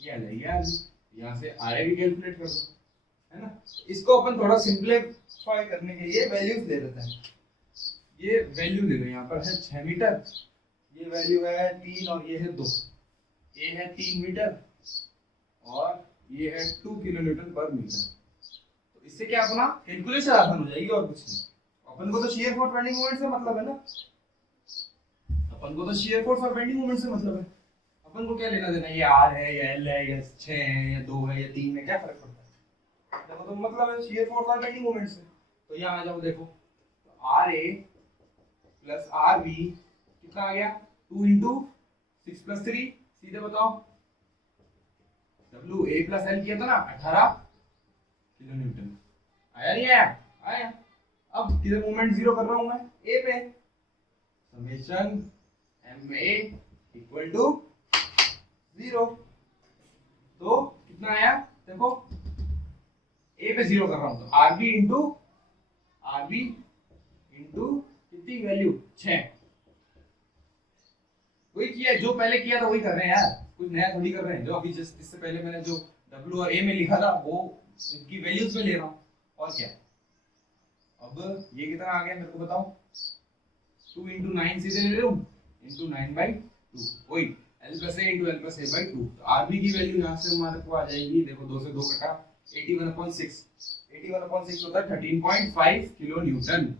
ये आ जाएगी आरबी। यहाँ से आर ए भी कैलकुलेट कर दो, है ना। इसको अपन थोड़ा सिंपलीफाई करने के लिए वैल्यूज ले लेते हैं। ये वैल्यू ले लो, यहाँ पर है 6 मीटर, ये वैल्यू है 3 और ये है 2। ए है 3 मीटर और ये है 2 किलोन्यूटन पर मीटर। तो इससे क्या अपना कैलकुलेशन आसान हो जाएगी, और कुछ नहीं। अपन को तो शियर फोर्स बेंडिंग मोमेंट से मतलब है ना, अपन को तो शियर फोर्स और बेंडिंग मोमेंट से मतलब है। अपन को क्या लेना देना, ये आर है या एल है या 6 है या 2 है या 3 है, क्या फर्क पड़ता है? देखो, तो मतलब है शियर फोर्स और बेंडिंग मोमेंट से। तो यहाँ आ जाओ, देखो, तो R A plus R B कितना आ गया? 2 इंटू 6 प्लस 3, सीधे बताओ। डब्ल्यू ए प्लस एल किया था ना, 18 किलोन्यूटन। आया नहीं आया? आया। अब किधर मोमेंट जीरो कर रहा हूं मैं? ए पे, summation M A equal to 0। तो कितना आया? देखो, ए पे जीरो कर रहा हूं, तो आरबी इंटू कितनी वैल्यू? 6। वही किया जो पहले किया था, वही कर रहे हैं यार, कुछ नया थोड़ी कर रहे हैं। जो अभी जस्ट इससे पहले मैंने जो डब्ल्यू और ए में लिखा था, वो इनकी वैल्यूज में ले रहा हूं, और क्या। अब ये कितना आ गया मेरे को बताओ? 2 इंटू 9 सीधे ले लूं, इंटू 9/2, वही L plus A into L plus A by 2। तो आरबी की वैल्यू यहाँ से हमारे को आ जाएगी, देखो 2 से 2 कटा, 81/6। 81/6 होता है 13.5 kilo newton.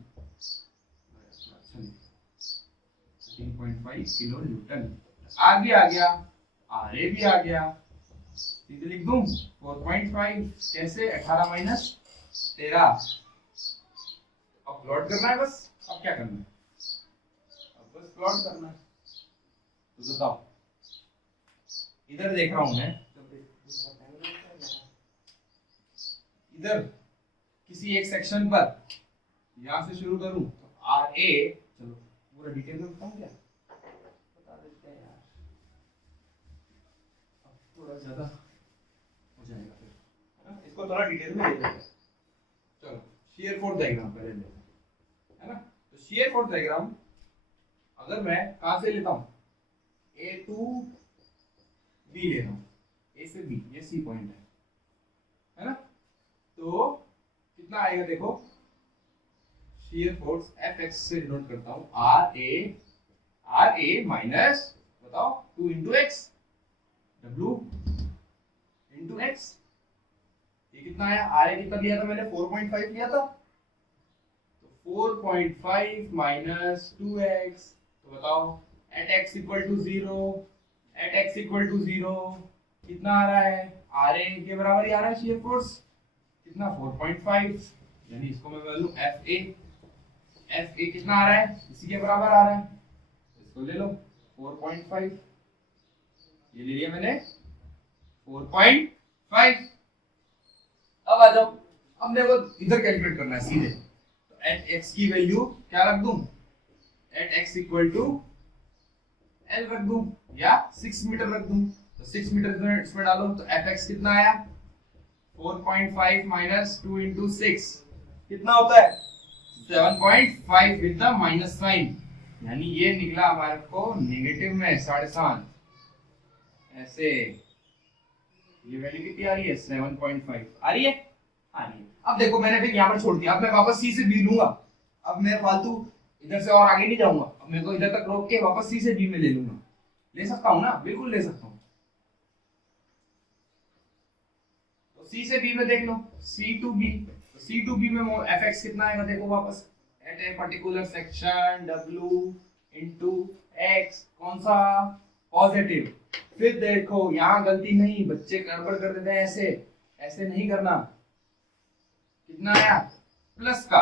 13.5 kilo newton. R भी आ गया, आर ए भी आ गया, सीधे लिख दूं 4.5। कैसे? 18 माइनस 13। अब प्लॉट करना है बस। अब क्या करना है? अब बस प्लॉट करना है। तो बताओ, इधर देख रहा हूं मैं, इधर किसी एक सेक्शन पर यहां से शुरू करूं, तो आर ए, चलो पूरा डिटेल में बताऊं क्या? बता देते हैं यार, अब थोड़ा ज्यादा हो जाएगा फिर, है ना। इसको थोड़ा डिटेल में ले लेते हैं। चलो, शियर फोर्स डायग्राम पहले लेते हैं, है ना। तो शियर फोर्स डायग्राम अगर मैं कहां से लेता हूं? ए टू बी ले रहा हूं, ए से बी, ये सी पॉइंट है ना। तो कितना आएगा? देखो, शियर फोर्स एफ एक्स से डिनोट करता हूं, आर ए माइनस, बताओ, 2 into x, W into x. ये कितना आया, आर ए कितना लिया था मैंने, 4.5 लिया था, तो 4.5 माइनस 2x, तो बताओ at x equal to 0, at x equal to 0 कितना आ रहा है, आर ए के बराबर ही आ रहा है शियर फोर्स, कितना 4.5, यानी इसको मैं बोल लूं एफ ए कितना आ रहा है, इसी के बराबर आ रहा है, इसको ले लो 4.5, ये ले लिया मैंने 4.5। अब आ जाओ, अब मेरे को इधर कैलकुलेट करना है सीधे, तो एट एक्स की वैल्यू क्या रख दूं, at X equal to L रख दूं या 6 मीटर रख दूं, तो 6 मीटर इसमें डालो तो एफ एक्स कितना आया, 4.5 माइनस 2 इंटू 6 कितना होता है 7.5 विद द माइनस साइन, यानी ये निकला हमारे को नेगेटिव में 7.5, ऐसे ये वैल्यू कितनी आ रही है 7.5 आ रही है, आ रही है। अब देखो मैंने फिर यहाँ पर छोड़ दिया, अब मैं वापस सी से बी लूंगा, अब मैं फालतू इधर से और आगे नहीं जाऊंगा, अब मेरे को इधर तक रोक के वापस सी से बी में ले लूंगा, ले सकता हूँ ना, बिल्कुल ले सकता हूँ। तो सी से बी में देख लो, सी टू बी, तो सी टू बी में एफ एक्स कितना आएगा देखो वापस, at a particular section W into X, कौन सा पॉजिटिव। फिर देखो यहाँ गलती नहीं, बच्चे गड़बड़ कर देते हैं, ऐसे ऐसे नहीं करना, कितना आया प्लस का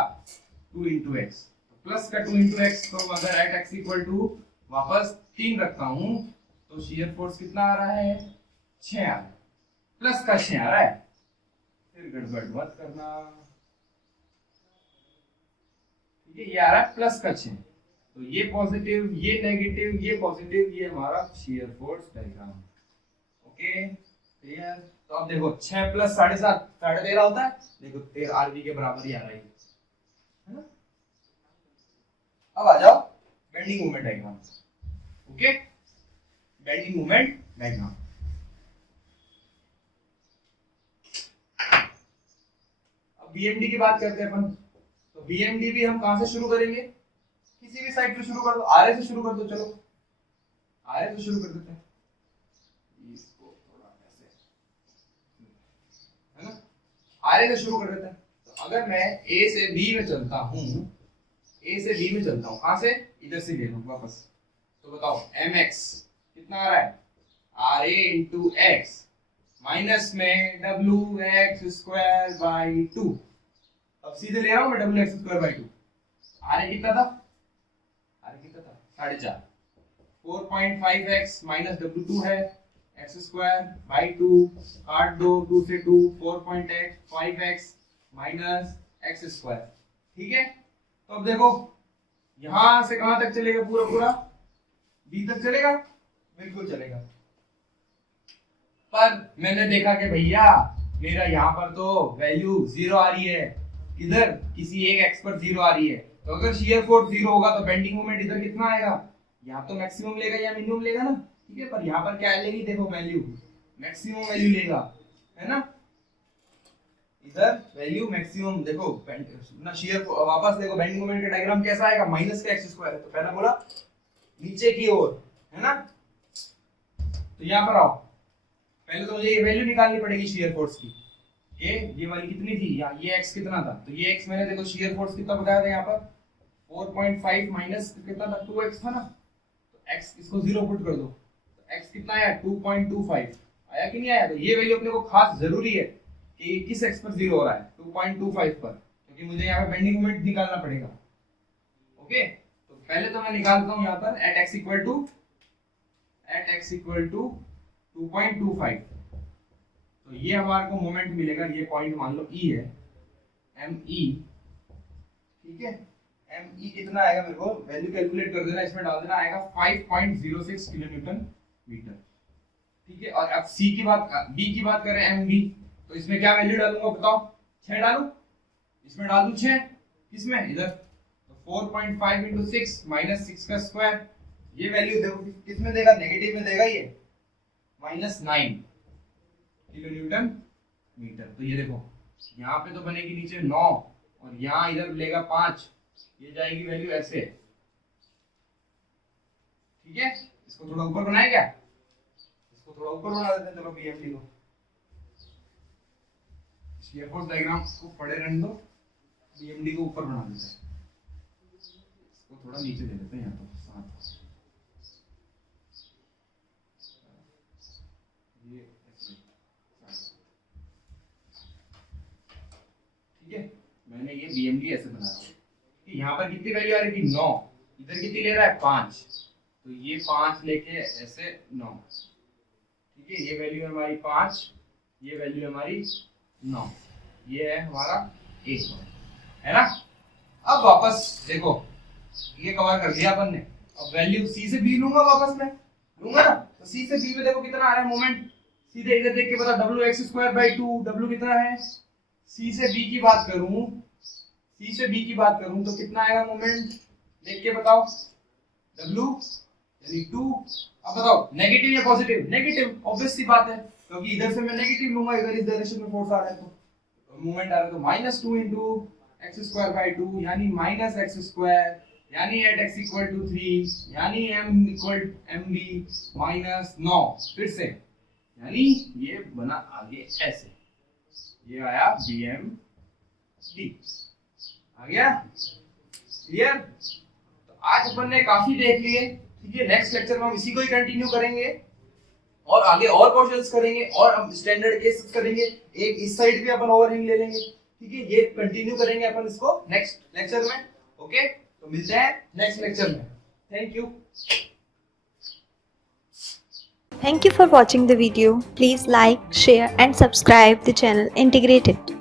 2 इंटू एक्स, प्लस का 2 इंटू एक्स, तो अगर एट एक्स इक्वल टू वापस 3 रखता हूं तो शियर फोर्स कितना आ रहा है 6 आ रहा है, प्लस का 6 आ रहा है, फिर गड़बड़ मत करना, ठीक है, ये आ रहा है प्लस का 6, तो ये पॉजिटिव, ये नेगेटिव, ये पॉजिटिव, ये हमारा shear force diagram, okay clear. तो अब देखो 6 प्लस 7.5 13.5 होता है, देखो 13 आरबी के बराबर ही आ रहा है ना। अब आ जाओ bending moment diagram, okay bending moment diagram. अब बीएमडी की बात करते हैं अपन, तो बीएमडी भी हम कहां से शुरू करेंगे, किसी भी साइड से शुरू कर दो, आरए से शुरू कर दो, चलो आरए से शुरू कर देते हैं, इसको थोड़ा ऐसे है ना, आरए से शुरू कर देते हैं। तो अगर मैं ए से बी में चलता हूं, ए से बी में चलता हूं, कहां से, इधर से ले लूं वापस, तो बताओ mx कितना आ रहा है, R A into X minus में डब्ल्यू एक्स स्क्वायर बाई 2, अब सीधे ले रहा हूं मैं W X square by 2, R A कितना था, आर ए कितना था 4.5, 4.5x माइनस W2 है एक्स स्क्वायर बाई 2, काट दो 2 से 2, 4.5x माइनस एक्स स्क्वायर, ठीक है। तो अब देखो यहां से कहां तक चलेगा, पूरा पूरा बी तक चलेगा, बिल्कुल चलेगा, पर मैंने देखा कि भैया मेरा यहाँ पर तो वैल्यू 0 आ रही है, इधर किसी एक एक्स पर 0 आ रही है, तो अगर शियर फोर्स 0 होगा तो बेंडिंग मोमेंट इधर कितना आएगा, यहाँ तो मैक्सिमम लेगा या मिनिमम लेगा ना, ठीक है, पर यहाँ पर क्या लेगी देखो वैल्यू, मैक्सिमम वैल्यू लेगा, है ना, इधर वैल्यू मैक्सिमम, देखो ना शियर वापस देखो बेंडिंग मोमेंट का डायग्राम कैसा आएगा, माइनस का एक्स स्क्वायर है, तो पहला बोला नीचे की ओर, है ना, तो यहाँ पर आओ, पहले तो मुझे ये वैल्यू निकालनी पड़ेगी शियर फोर्स की, ये वाली कितनी थी, ये x कितना था, तो ये x मैंने देखो शियर फोर्स कितना बताया था यहाँ पर 4.5 माइनस कितना था 2x था ना, तो x इसको 0 पुट कर दो, तो x कितना आया 2.25 आया कि नहीं आया, तो ये वैल्यू अपने को खास जरूरी है कि किस x पर 0 हो रहा है 2.25 पर, क्योंकि मुझे यहाँ पर बेंडिंग मोमेंट निकालना पड़ेगा, ओके। तो पहले तो मैं निकालता हूँ यहाँ पर एट x इक्वल टू 2.25, तो ये हमारे को मोमेंट मिलेगा, ये पॉइंट मान लो E है, ME, ठीक है, ME कितना आएगा मेरे को वैल्यू कैलकुलेट कर देना, इसमें डाल देना, आएगा 5.06 किलोन्यूटन मीटर, ठीक है। और अब C की बात, B की बात करें MB, तो इसमें क्या वैल्यू डालूंगा बताओ, 6 डालूं, इसमें डाल दूं 6, किसमें इधर, तो 4.5 इंटू 6 माइनस 6 का स्क्वायर, ये वैल्यू देखो किसमें देगा, नेगेटिव में देगा, ये -9 किलो न्यूटन मीटर, तो ये देखो यहाँ पे तो बनेगी नीचे 9 और यहाँ इधर लेगा 5, ये जाएगी वैल्यू ऐसे, ठीक है। इसको थोड़ा ऊपर बनाए क्या, इसको थोड़ा ऊपर बना देते हैं, चलो बीएमडी को, शियर फोर्स डायग्राम को पढ़े रहने दो, बीएमडी को ऊपर बना देते हैं, इसको थोड़ा नीचे दे देते हैं यहाँ तो साथ ये ऐसे, ठीक है। मैंने ये बीएमडी ऐसे बना दिया कि यहाँ पर कितनी वैल्यू आ रही थी 9, इधर कितनी ले रहा है 5, तो ये 5 लेके ऐसे 9, ठीक है। ये वैल्यू है हमारी 5, ये वैल्यू है हमारी 9, ये है हमारा 1 है ना। अब वापस देखो ये कवर कर दिया अपन ने, अब वैल्यू सी से बी लूंगा, वापस में लूंगा ना, तो सी से बी में देखो कितना आ रहा है मोमेंट, सीधे इधर देख के बता wx²/2, w कितना है। सी से बी की बात करूं, सी से बी की बात करूं तो कितना आएगा मोमेंट, देख के बताओ, w यानी 2। अब बताओ नेगेटिव या पॉजिटिव, नेगेटिव, ऑब्वियस सी बात है, क्योंकि इधर से मैं नेगेटिव लूंगा, इधर इस डायरेक्शन में फोर्स आ रहा है तो मोमेंट आ रहा है, तो -2 × x²/2 यानी -x², यानी at x = 3, यानी m = mv -9, फिर से यानी ये बना आगे ऐसे, ये आया BMD आ गया, क्लियर। तो आज अपन ने काफी देख लिए, ठीक है। नेक्स्ट लेक्चर में हम इसी को ही कंटिन्यू करेंगे और आगे और क्वेश्चंस करेंगे और हम स्टैंडर्ड केसेस करेंगे, एक इस साइड भी अपन ओवरहैंग ले लेंगे, ठीक है। ये कंटिन्यू करेंगे अपन इसको नेक्स्ट लेक्चर में, ओके। तो मिलते हैं नेक्स्ट लेक्चर में, thank you. Thank you for watching the video. Please like, share and subscribe the channel Integrated.